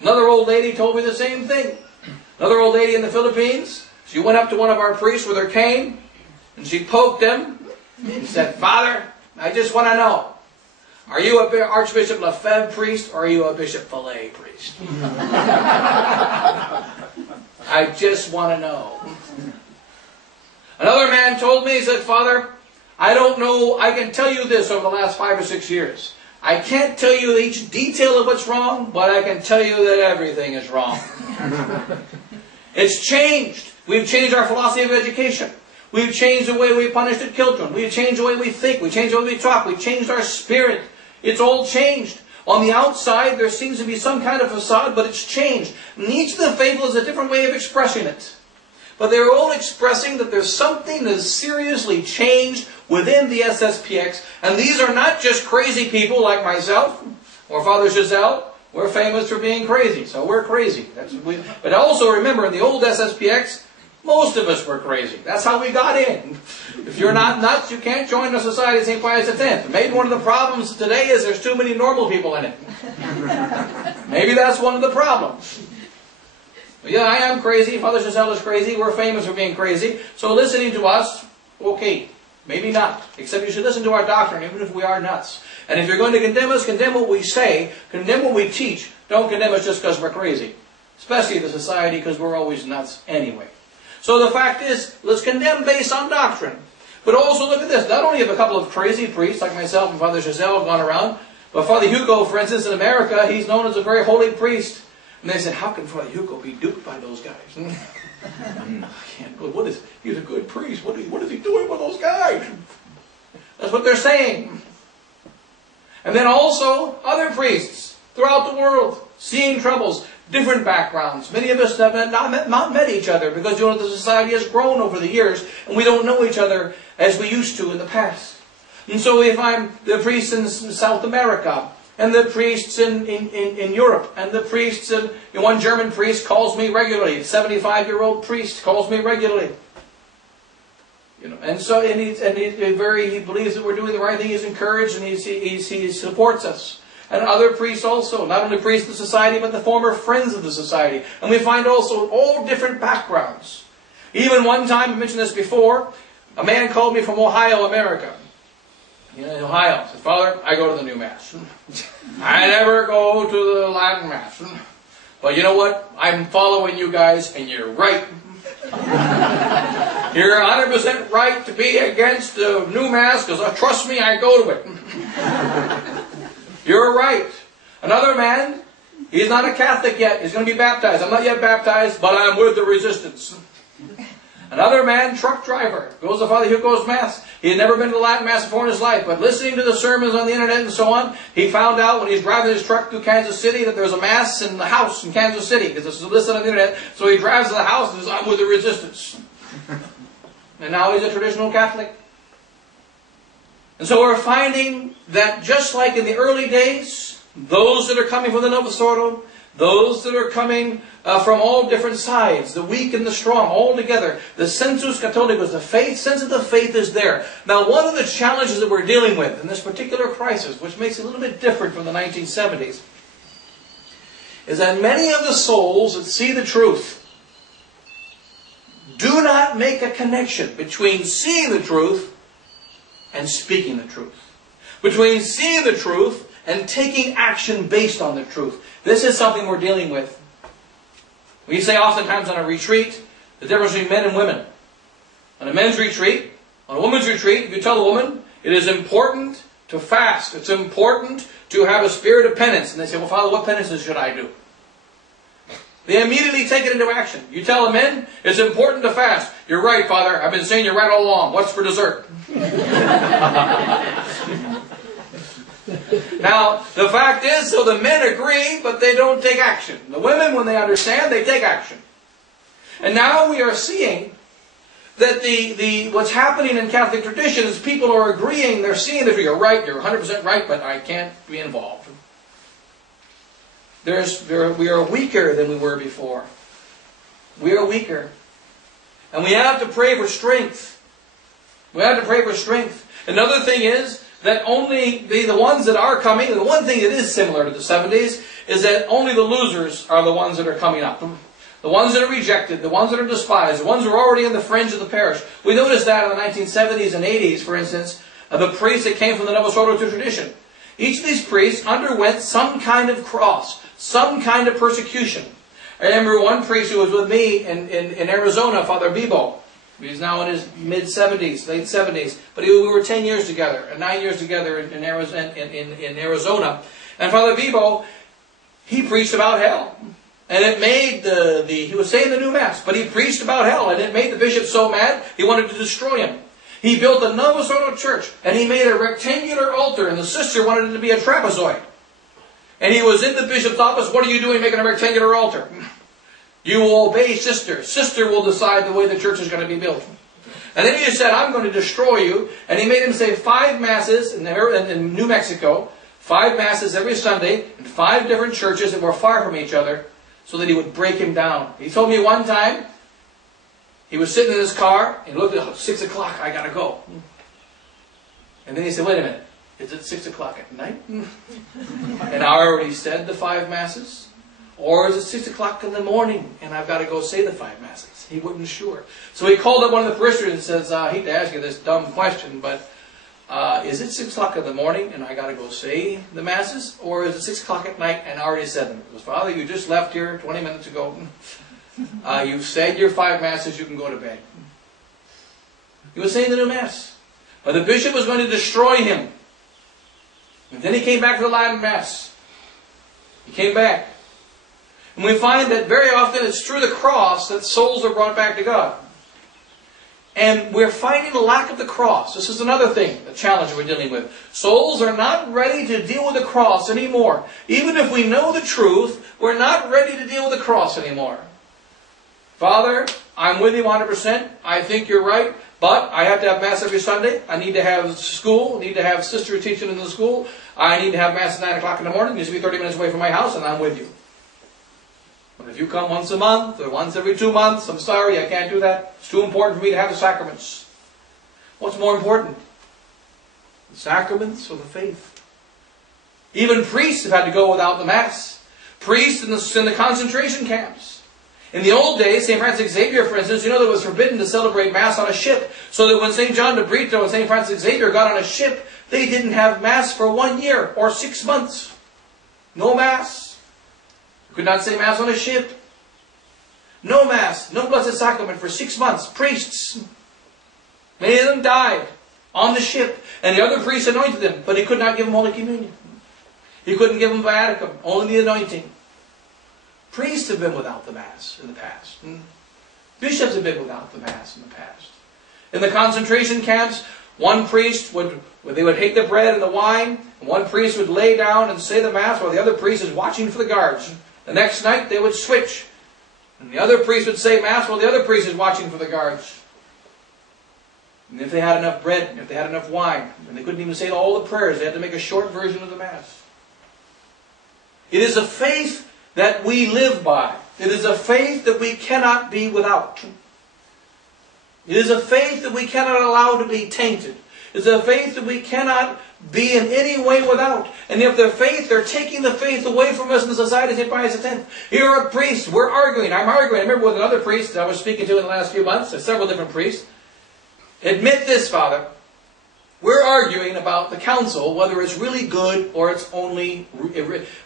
Another old lady told me the same thing. Another old lady in the Philippines, she went up to one of our priests with her cane and she poked him and said, "Father, I just want to know, are you a Archbishop Lefebvre priest or are you a Bishop Fillet priest?" I just want to know. Another man told me, he said, "Father, I don't know, I can tell you this over the last 5 or 6 years. I can't tell you each detail of what's wrong, but I can tell you that everything is wrong." It's changed. We've changed our philosophy of education. We've changed the way we punish the children. We've changed the way we think. We've changed the way we talk. We've changed our spirit. It's all changed. On the outside, there seems to be some kind of facade, but it's changed. And each of the faithful is a different way of expressing it. But they're all expressing that there's something that is seriously changed within the SSPX. And these are not just crazy people like myself or Father Giselle. We're famous for being crazy, so we're crazy. But also remember, in the old SSPX, most of us were crazy. That's how we got in. If you're not nuts, you can't join the Society of St. Pius X. Maybe one of the problems today is there's too many normal people in it. Maybe that's one of the problems. But yeah, I am crazy. Father Giselle is crazy. We're famous for being crazy. So listening to us, okay, maybe not. Except you should listen to our doctrine, even if we are nuts. And if you're going to condemn us, condemn what we say, condemn what we teach. Don't condemn us just because we're crazy. Especially the society, because we're always nuts anyway. So the fact is, let's condemn based on doctrine. But also look at this. Not only have a couple of crazy priests like myself and Father Giselle gone around, but Father Hugo, for instance, in America, he's known as a very holy priest. And they said, how can Father Hugo be duped by those guys? I can't believe, he's a good priest. What is he doing with those guys? That's what they're saying. And then also, other priests throughout the world, seeing troubles, different backgrounds. Many of us have not met each other because the society has grown over the years and we don't know each other as we used to in the past. And so if I'm the priest in South America and the priests in Europe and the priests one German priest calls me regularly, a 75-year-old priest calls me regularly. And so he believes that we're doing the right thing. He's encouraged and he supports us. And other priests also, not only priests of the society, but the former friends of the society. And we find also all different backgrounds. Even one time, I mentioned this before, a man called me from Ohio, America. In Ohio. He said, "Father, I go to the new Mass. I never go to the Latin Mass. But you know what? I'm following you guys, and you're right. You're 100% right to be against the new Mass, because trust me, I go to it. You're right." Another man, he's not a Catholic yet. He's going to be baptized. I'm not yet baptized, but I'm with the resistance. Another man, truck driver, goes to Father Hugo's Mass. He had never been to the Latin Mass before in his life, but listening to the sermons on the internet and so on, he found out when he's driving his truck through Kansas City that there's a Mass in the house in Kansas City, because this is listed on the internet. So he drives to the house and says, "I'm with the resistance." And now he's a traditional Catholic. And so we're finding that just like in the early days, those that are coming from the Novus Ordo, those that are coming from all different sides, the weak and the strong, all together, the sensus catholicus, the faith, sense of the faith is there. Now, one of the challenges that we're dealing with in this particular crisis, which makes it a little bit different from the 1970s, is that many of the souls that see the truth do not make a connection between seeing the truth and speaking the truth. Between seeing the truth and taking action based on the truth. This is something we're dealing with. We say oftentimes on a retreat The difference between men and women. On a men's retreat, on a woman's retreat, you tell a woman, it is important to fast. It's important to have a spirit of penance. And they say, well, Father, what penances should I do? They immediately take it into action. You tell the men, it's important to fast. You're right, Father. I've been saying you're right all along. What's for dessert? Now, the fact is, so the men agree, but they don't take action. The women, when they understand, they take action. And now we are seeing that what's happening in Catholic tradition is people are agreeing, they're seeing that you're right, you're 100% right, but I can't be involved. We are weaker than we were before. We are weaker. And we have to pray for strength. We have to pray for strength. Another thing is that only the ones that are coming, and the one thing that is similar to the 70s, is that only the losers are the ones that are coming up. The ones that are rejected, the ones that are despised, the ones who are already in the fringe of the parish. We noticed that in the 1970s and 80s, for instance, of the priests that came from the Novus Ordo tradition. Each of these priests underwent some kind of cross, some kind of persecution. I remember one priest who was with me in Arizona, Father Bibo. He's now in his mid-70s, late 70s. But we were 10 years together, 9 years together in Arizona. And Father Bibo, he preached about hell. And it made he was saying the new Mass, but he preached about hell. And it made the bishop so mad, he wanted to destroy him. He built a Novus Ordo church, and he made a rectangular altar, and the sister wanted it to be a trapezoid. And he was in the bishop's office, what are you doing making a rectangular altar? You will obey sister. Sister will decide the way the church is going to be built. And then he just said, I'm going to destroy you. And he made him say 5 Masses in New Mexico, 5 Masses every Sunday, in 5 different churches that were far from each other, so that he would break him down. He told me one time, he was sitting in his car, and he looked at 6 o'clock, I got to go. And then he said, wait a minute, is it 6 o'clock at night? And I already said the 5 Masses? Or is it 6 o'clock in the morning and I've got to go say the 5 Masses? He wasn't sure. So he called up one of the parishioners and says, I hate to ask you this dumb question, but is it 6 o'clock in the morning and I got to go say the Masses? Or is it 6 o'clock at night and I already said them? He goes, Father, you just left here 20 minutes ago. You've said your 5 Masses, you can go to bed. He was saying the new Mass. But the bishop was going to destroy him. And then he came back to the Latin Mass. He came back. And we find that very often it's through the cross that souls are brought back to God. And we're finding a lack of the cross. This is another thing, a challenge we're dealing with. Souls are not ready to deal with the cross anymore. Even if we know the truth, we're not ready to deal with the cross anymore. Father, I'm with you 100%. I think you're right. But I have to have Mass every Sunday. I need to have school. I need to have sister teaching in the school. I need to have Mass at 9 o'clock in the morning. It needs to be 30 minutes away from my house, and I'm with you. But if you come once a month or once every 2 months, I'm sorry, I can't do that. It's too important for me to have the sacraments. What's more important? The sacraments or the faith? Even priests have had to go without the Mass. Priests in the concentration camps. In the old days, St. Francis Xavier, for instance, you know that it was forbidden to celebrate Mass on a ship. So that when St. John de Brito and St. Francis Xavier got on a ship, they didn't have Mass for 1 year or 6 months. No Mass. Could not say Mass on a ship. No Mass, no Blessed Sacrament for 6 months. Priests. Many of them died on the ship. And the other priests anointed them, but he could not give them Holy Communion. He couldn't give them Viaticum, only the anointing. Priests have been without the Mass in the past. Bishops have been without the Mass in the past. In the concentration camps, one priest would take the bread and the wine, and one priest would lay down and say the Mass while the other priest is watching for the guards. The next night they would switch. And the other priest would say Mass while the other priest is watching for the guards. And if they had enough bread, if they had enough wine, and they couldn't even say all the prayers, they had to make a short version of the Mass. It is a faith that we live by. It is a faith that we cannot be without. It is a faith that we cannot allow to be tainted. It's a faith that we cannot be in any way without. And if they're taking the faith away from us in the Society of St. Pius X. Here are priests, we're arguing. I'm arguing. I remember with another priest I was speaking to in the last few months, several different priests. Admit this, Father. We're arguing about the council, whether it's really good or it's only...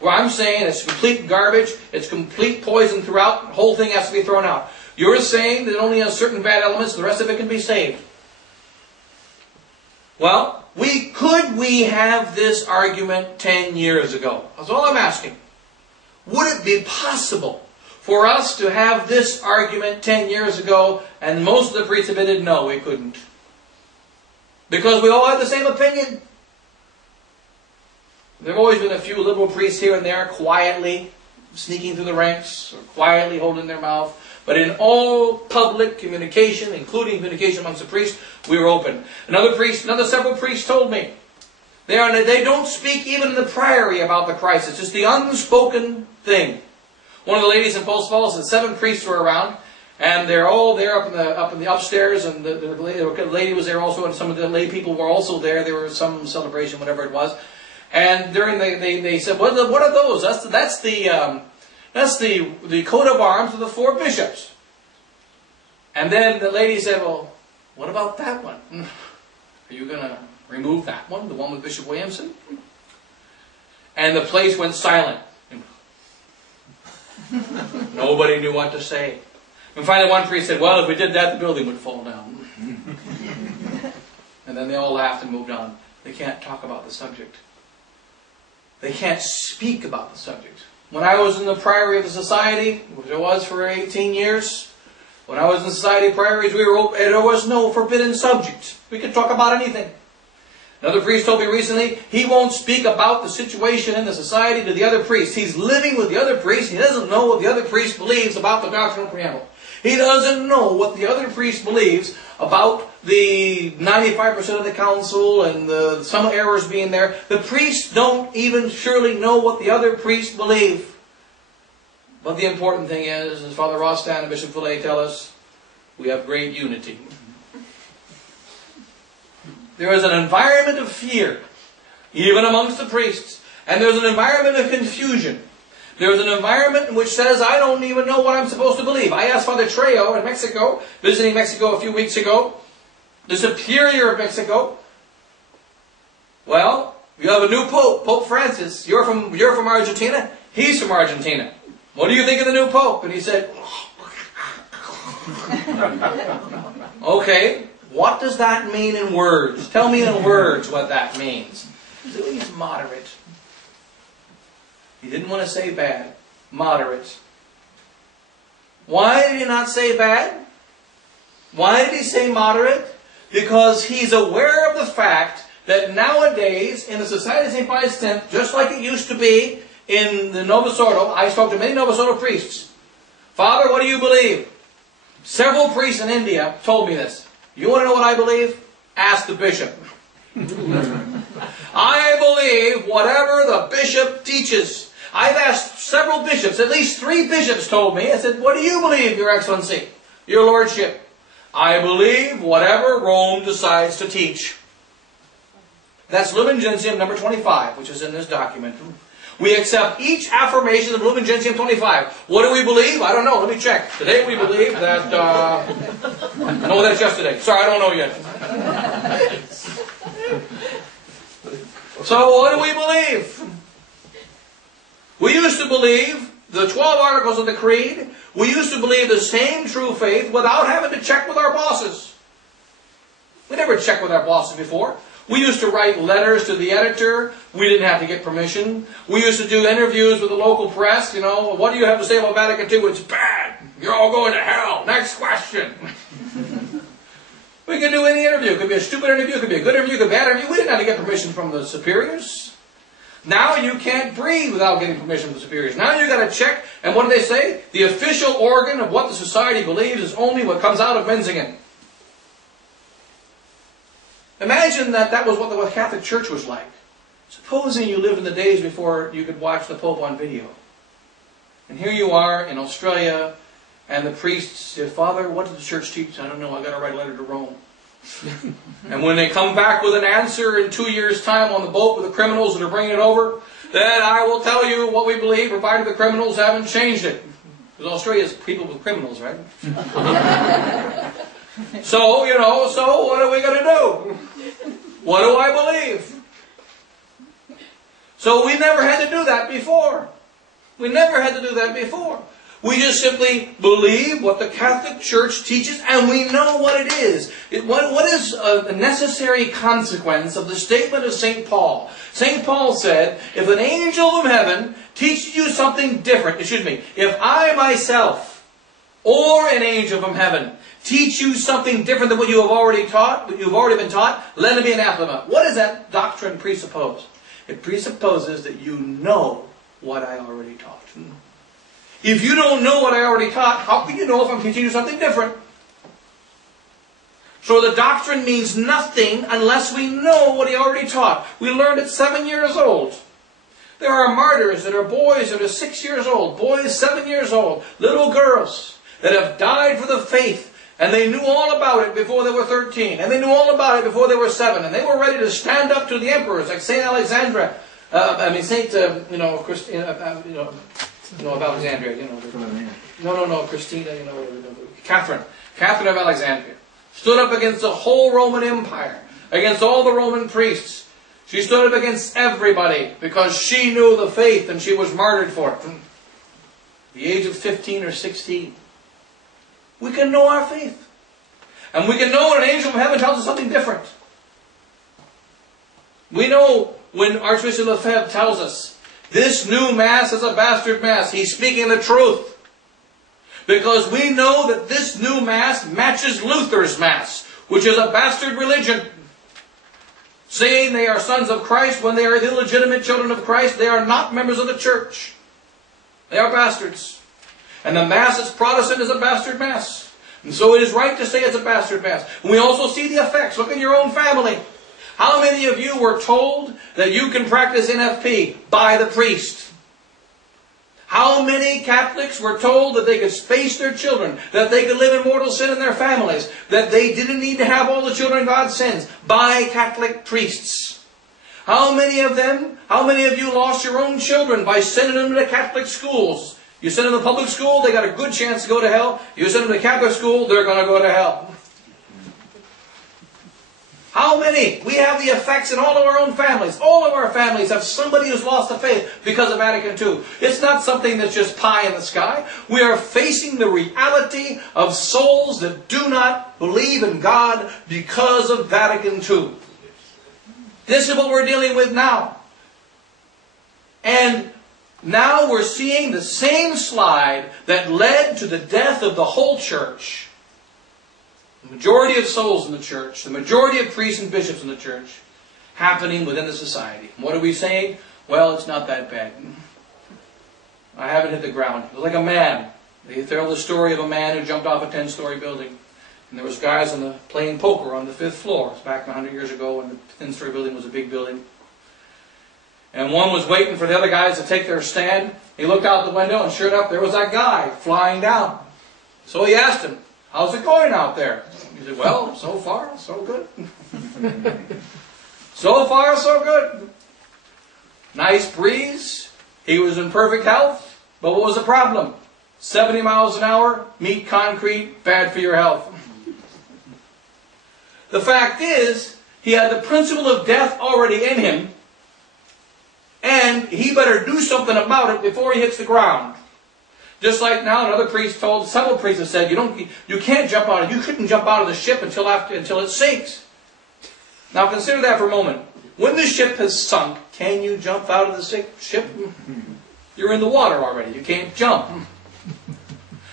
Well, I'm saying it's complete garbage, it's complete poison throughout, the whole thing has to be thrown out. You're saying that it only has certain bad elements, the rest of it can be saved. Well, could we have this argument 10 years ago? That's all I'm asking. Would it be possible for us to have this argument 10 years ago, and most of the priests admitted, no, we couldn't. Because we all had the same opinion. There have always been a few liberal priests here and there, quietly sneaking through the ranks, or quietly holding their mouth. But in all public communication, including communication amongst the priests, we were open. Several priests told me, they don't speak even in the priory about the Christ. It's just the unspoken thing. One of the ladies in Post Falls, 7 priests were around, and they're all there up in the upstairs, and the lady was there also, and some of the lay people were also there. There was some celebration, whatever it was. And they said, what are those? That's the coat of arms of the 4 bishops. And then the lady said, well, what about that one? Are you going to remove that one, the one with Bishop Williamson? And the place went silent. Nobody knew what to say. And finally one priest said, well, if we did that, the building would fall down. And then they all laughed and moved on. They can't talk about the subject. They can't speak about the subject. When I was in the priory of the society, which I was for 18 years, when I was in the society priories, there was no forbidden subject. We could talk about anything. Another priest told me recently, he won't speak about the situation in the society to the other priests. He's living with the other priests. He doesn't know what the other priest believes about the doctrinal preamble. He doesn't know what the other priest believes about the 95% of the council and some errors being there. The priests don't even surely know what the other priests believe. But the important thing is, as Father Rostan and Bishop Fillet tell us, we have great unity. There is an environment of fear, even amongst the priests. And there's an environment of confusion. There's an environment which says, I don't even know what I'm supposed to believe. I asked Father Trejo in Mexico, visiting Mexico a few weeks ago, the superior of Mexico. Well, you have a new pope, Pope Francis. You're from Argentina. He's from Argentina. What do you think of the new pope? And he said, okay, what does that mean in words? Tell me in words what that means. He said, well, he's moderate. He didn't want to say bad. Moderate. Why did he not say bad? Why did he say moderate? Because he's aware of the fact that nowadays, in the Society of St. Pius X, just like it used to be in the Novus Ordo, I spoke to many Novus Ordo priests. Father, what do you believe? Several priests in India told me this. You want to know what I believe? Ask the bishop. I believe whatever the bishop teaches. I've asked several bishops, at least 3 bishops told me. I said, what do you believe, Your Excellency, Your Lordship? I believe whatever Rome decides to teach. That's Lumen Gentium number 25, which is in this document. We accept each affirmation of Lumen Gentium 25. What do we believe? I don't know. Let me check. Today we believe that... no, that's yesterday. Sorry, I don't know yet. So what do we believe? We used to believe the 12 articles of the Creed. We used to believe the same true faith without having to check with our bosses. We never checked with our bosses before. We used to write letters to the editor. We didn't have to get permission. We used to do interviews with the local press. You know, what do you have to say about Vatican II? It's bad. You're all going to hell. Next question. We could do any interview. It could be a stupid interview. It could be a good interview. It could be a bad interview. We didn't have to get permission from the superiors. Now you can't breathe without getting permission from the superiors. Now you've got to check. And what do they say? The official organ of what the society believes is only what comes out of Menzingen. Imagine that was what the Catholic Church was like. Supposing you lived in the days before you could watch the Pope on video. And here you are in Australia, and the priest said, Father, what did the church teach? I don't know, I've got to write a letter to Rome. And when they come back with an answer in 2 years' time on the boat with the criminals that are bringing it over, then I will tell you what we believe, provided the criminals haven't changed it. Because Australia's people with criminals, right? So, what are we going to do? What do I believe? So we never had to do that before. We never had to do that before. We just simply believe what the Catholic Church teaches, and we know what it is. What is a necessary consequence of the statement of St. Paul? St. Paul said, if an angel from heaven teaches you something different, if I myself or an angel from heaven teach you something different than what you have already taught, what you've already been taught, let it be anathema. What does that doctrine presuppose? It presupposes that you know what I already taught. If you don't know what I already taught, how can you know if I'm teaching you something different? So the doctrine means nothing unless we know what he already taught. We learned at 7 years old. There are martyrs that are boys that are 6 years old, boys 7 years old, little girls that have died for the faith, and they knew all about it before they were 13, and they knew all about it before they were 7, and they were ready to stand up to the emperors, like Saint Alexandra, of Alexandria, Christina, Catherine of Alexandria, stood up against the whole Roman Empire, against all the Roman priests. She stood up against everybody because she knew the faith and she was martyred for it. The age of 15 or 16. We can know our faith. And we can know when an angel from heaven tells us something different. We know when Archbishop Lefebvre tells us, this new Mass is a bastard Mass. He's speaking the truth. Because we know that this new Mass matches Luther's Mass, which is a bastard religion. Saying they are sons of Christ when they are illegitimate children of Christ, they are not members of the Church. They are bastards. And the Mass that's Protestant is a bastard Mass. And so it is right to say it's a bastard Mass. And we also see the effects. Look in your own family. How many of you were told that you can practice NFP by the priest? How many Catholics were told that they could space their children, that they could live in mortal sin in their families, that they didn't need to have all the children God sends by Catholic priests? How many of you lost your own children by sending them to Catholic schools? You send them to public school, they got a good chance to go to hell. You send them to Catholic school, they're going to go to hell. How many? We have the effects in all of our own families. All of our families have somebody who's lost the faith because of Vatican II. It's not something that's just pie in the sky. We are facing the reality of souls that do not believe in God because of Vatican II. This is what we're dealing with now. And now we're seeing the same slide that led to the death of the whole church. The majority of souls in the church, the majority of priests and bishops in the church, happening within the society. What are we saying? Well, it's not that bad. I haven't hit the ground. It was like a man. They tell the story of a man who jumped off a 10-story building. And there was guys playing poker on the 5th floor. It was back 100 years ago when the 10-story building was a big building. And one was waiting for the other guys to take their stand. He looked out the window and sure enough, there was that guy flying down. So he asked him, how's it going out there? He said, well, so far, so good. So far, so good. Nice breeze. He was in perfect health. But what was the problem? 70 miles an hour, meet concrete, bad for your health. The fact is, he had the principle of death already in him, and he better do something about it before he hits the ground. Just like now, another priest told, several priests have said, you can't jump out. You couldn't jump out of the ship until it sinks. Now consider that for a moment. When the ship has sunk, can you jump out of the ship? You're in the water already. You can't jump.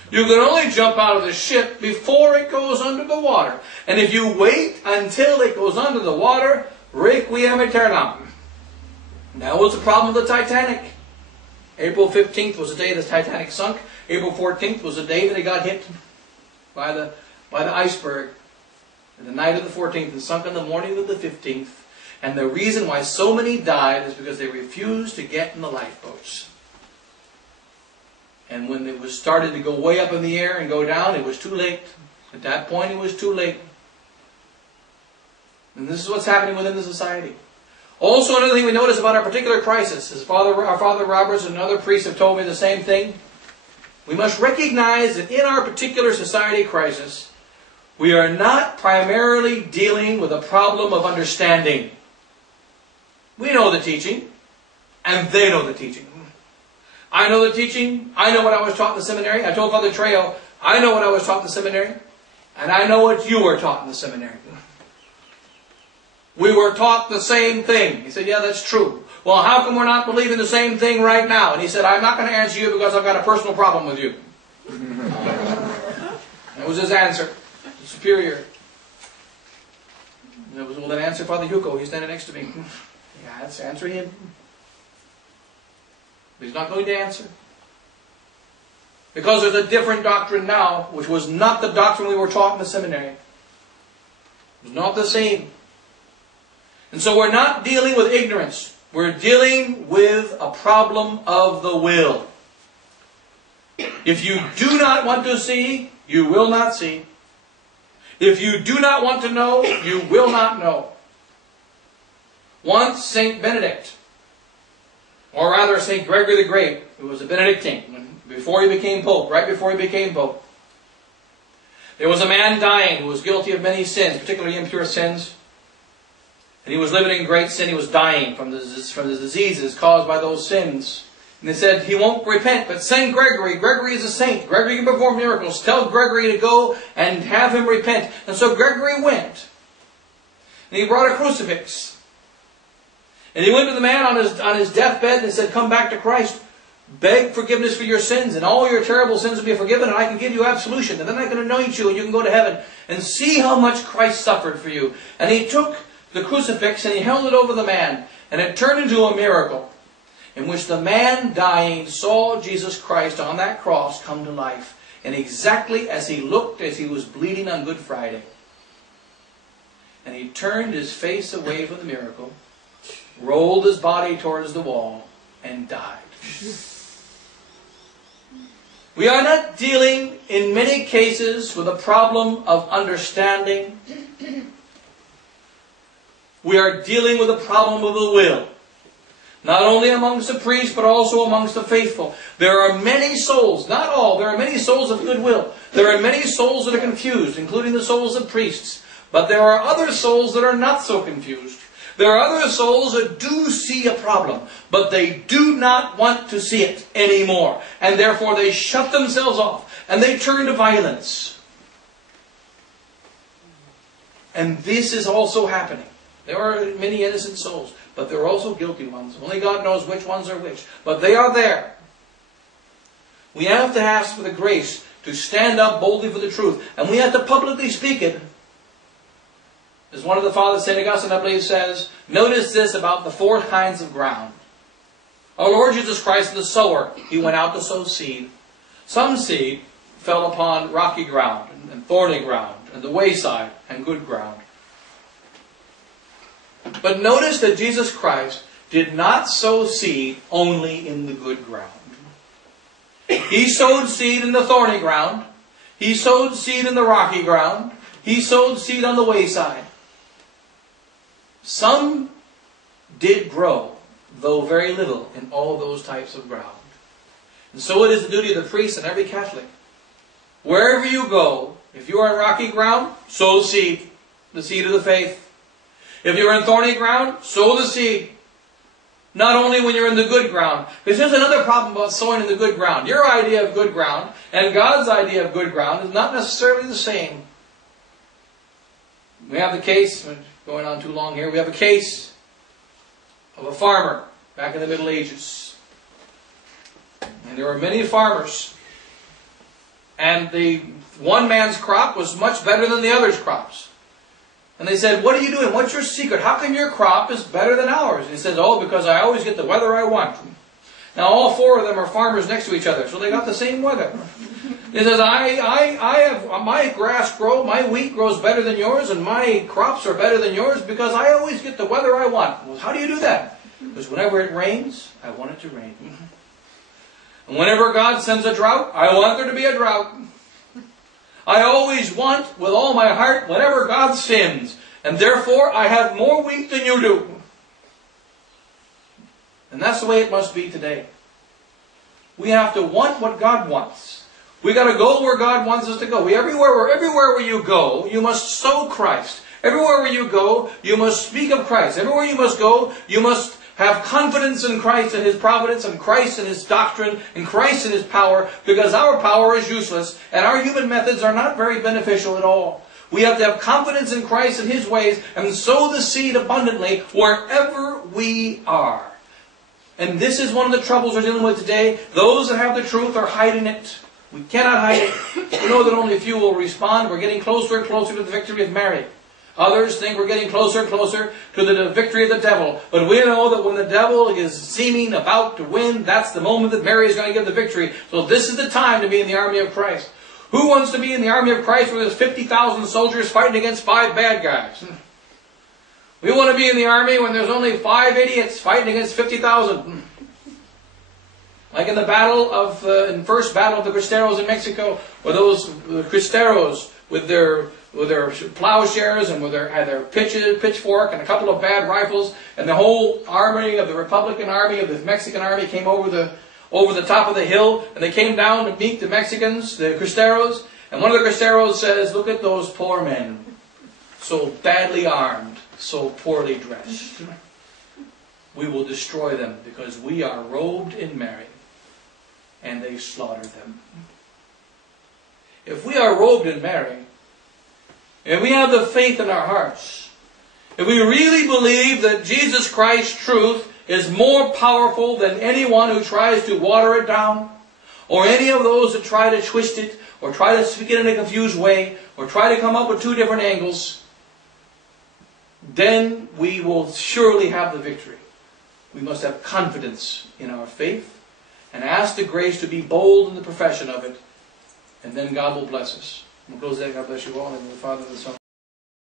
You can only jump out of the ship before it goes under the water. And if you wait until it goes under the water, requiem aeternam. That was the problem of the Titanic. April 15th was the day the Titanic sunk. April 14th was the day that it got hit by the iceberg. And the night of the 14th, it sunk on the morning of the 15th. And the reason why so many died is because they refused to get in the lifeboats. And when it was started to go way up in the air and go down, it was too late. At that point, it was too late. And this is what's happening within the society. Also, another thing we notice about our particular crisis, as our Father Roberts and other priests have told me the same thing, we must recognize that in our particular society crisis, we are not primarily dealing with a problem of understanding. We know the teaching, and they know the teaching. I know the teaching. I know what I was taught in the seminary. I told Father Trejo, I know what I was taught in the seminary. And I know what you were taught in the seminary. We were taught the same thing. He said, yeah, that's true. Well, how come we're not believing the same thing right now? And he said, I'm not going to answer you because I've got a personal problem with you. That was his answer. The superior. And it was, well, then answer Father Hugo. He's standing next to me. Yeah, that's answer him. But he's not going to answer. Because there's a different doctrine now, which was not the doctrine we were taught in the seminary. It was not the same. And so we're not dealing with ignorance. We're dealing with a problem of the will. If you do not want to see, you will not see. If you do not want to know, you will not know. Once St. Benedict, or rather St. Gregory the Great, who was a Benedictine, before he became Pope, right before he became Pope, there was a man dying who was guilty of many sins, particularly impure sins. And he was living in great sin. He was dying from the diseases caused by those sins. And they said, he won't repent, but St. Gregory, Gregory is a saint. Gregory can perform miracles. Tell Gregory to go and have him repent. And so Gregory went. And he brought a crucifix. And he went to the man on his deathbed and said, come back to Christ. Beg forgiveness for your sins, and all your terrible sins will be forgiven, and I can give you absolution. And then I can anoint you, and you can go to heaven. And see how much Christ suffered for you. And he took the crucifix and he held it over the man, and it turned into a miracle in which the man dying saw Jesus Christ on that cross come to life, and exactly as he looked as he was bleeding on Good Friday. And he turned his face away from the miracle, rolled his body towards the wall, and died. We are not dealing in many cases with a problem of understanding. We are dealing with a problem of the will. Not only amongst the priests, but also amongst the faithful. There are many souls, not all, there are many souls of goodwill. There are many souls that are confused, including the souls of priests. But there are other souls that are not so confused. There are other souls that do see a problem, but they do not want to see it anymore. And therefore they shut themselves off, and they turn to violence. And this is also happening. There are many innocent souls, but there are also guilty ones. Only God knows which ones are which. But they are there. We have to ask for the grace to stand up boldly for the truth. And we have to publicly speak it. As one of the fathers, St. Augustine, I believe, says, notice this about the 4 kinds of ground. Our Lord Jesus Christ, the sower, He went out to sow seed. Some seed fell upon rocky ground, and thorny ground, and the wayside, and good ground. But notice that Jesus Christ did not sow seed only in the good ground. He sowed seed in the thorny ground. He sowed seed in the rocky ground. He sowed seed on the wayside. Some did grow, though very little, in all those types of ground. And so it is the duty of the priest and every Catholic. Wherever you go, if you are in rocky ground, sow seed, the seed of the faith. If you're in thorny ground, sow the seed. Not only when you're in the good ground. Because there's another problem about sowing in the good ground. Your idea of good ground and God's idea of good ground is not necessarily the same. We have the case, going on too long here, we have a case of a farmer back in the Middle Ages. And there were many farmers. And the one man's crop was much better than the other's crops. And they said, what are you doing? What's your secret? How come your crop is better than ours? And he says, oh, because I always get the weather I want. Now all 4 of them are farmers next to each other, so they got the same weather. He says, I have my grass my wheat grows better than yours, and my crops are better than yours because I always get the weather I want. Well, how do you do that? Because whenever it rains, I want it to rain. And whenever God sends a drought, I want there to be a drought. I always want, with all my heart, whenever God sends. And therefore, I have more wheat than you do. And that's the way it must be today. We have to want what God wants. We got to go where God wants us to go. Everywhere where you go, you must sow Christ. Everywhere where you go, you must speak of Christ. Everywhere you must go, you must have confidence in Christ and His providence, and Christ and His doctrine, and Christ and His power, because our power is useless, and our human methods are not very beneficial at all. We have to have confidence in Christ and His ways, and sow the seed abundantly wherever we are. And this is one of the troubles we're dealing with today. Those that have the truth are hiding it. We cannot hide it. We know that only a few will respond. We're getting closer and closer to the victory of Mary. Others think we're getting closer and closer to the victory of the devil. But we know that when the devil is seeming about to win, that's the moment that Mary is going to give the victory. So this is the time to be in the army of Christ. Who wants to be in the army of Christ where there's 50,000 soldiers fighting against 5 bad guys? We want to be in the army when there's only 5 idiots fighting against 50,000. Like in the battle of, in first battle of the Cristeros in Mexico, where those Cristeros with their plowshares and with their pitchfork and a couple of bad rifles, and the whole army of the Republican army, of the Mexican army, came over the top of the hill, and they came down to meet the Mexicans, the Cristeros, and one of the Cristeros says, "Look at those poor men, so badly armed, so poorly dressed. We will destroy them because we are robed in Mary." And they slaughtered them. If we are robed in Mary, if we have the faith in our hearts, if we really believe that Jesus Christ's truth is more powerful than anyone who tries to water it down, or any of those that try to twist it, or try to speak it in a confused way, or try to come up with 2 different angles, then we will surely have the victory. We must have confidence in our faith, and ask the grace to be bold in the profession of it, and then God will bless us. We'll close there. God bless you all. In the name of the Father, and the Son,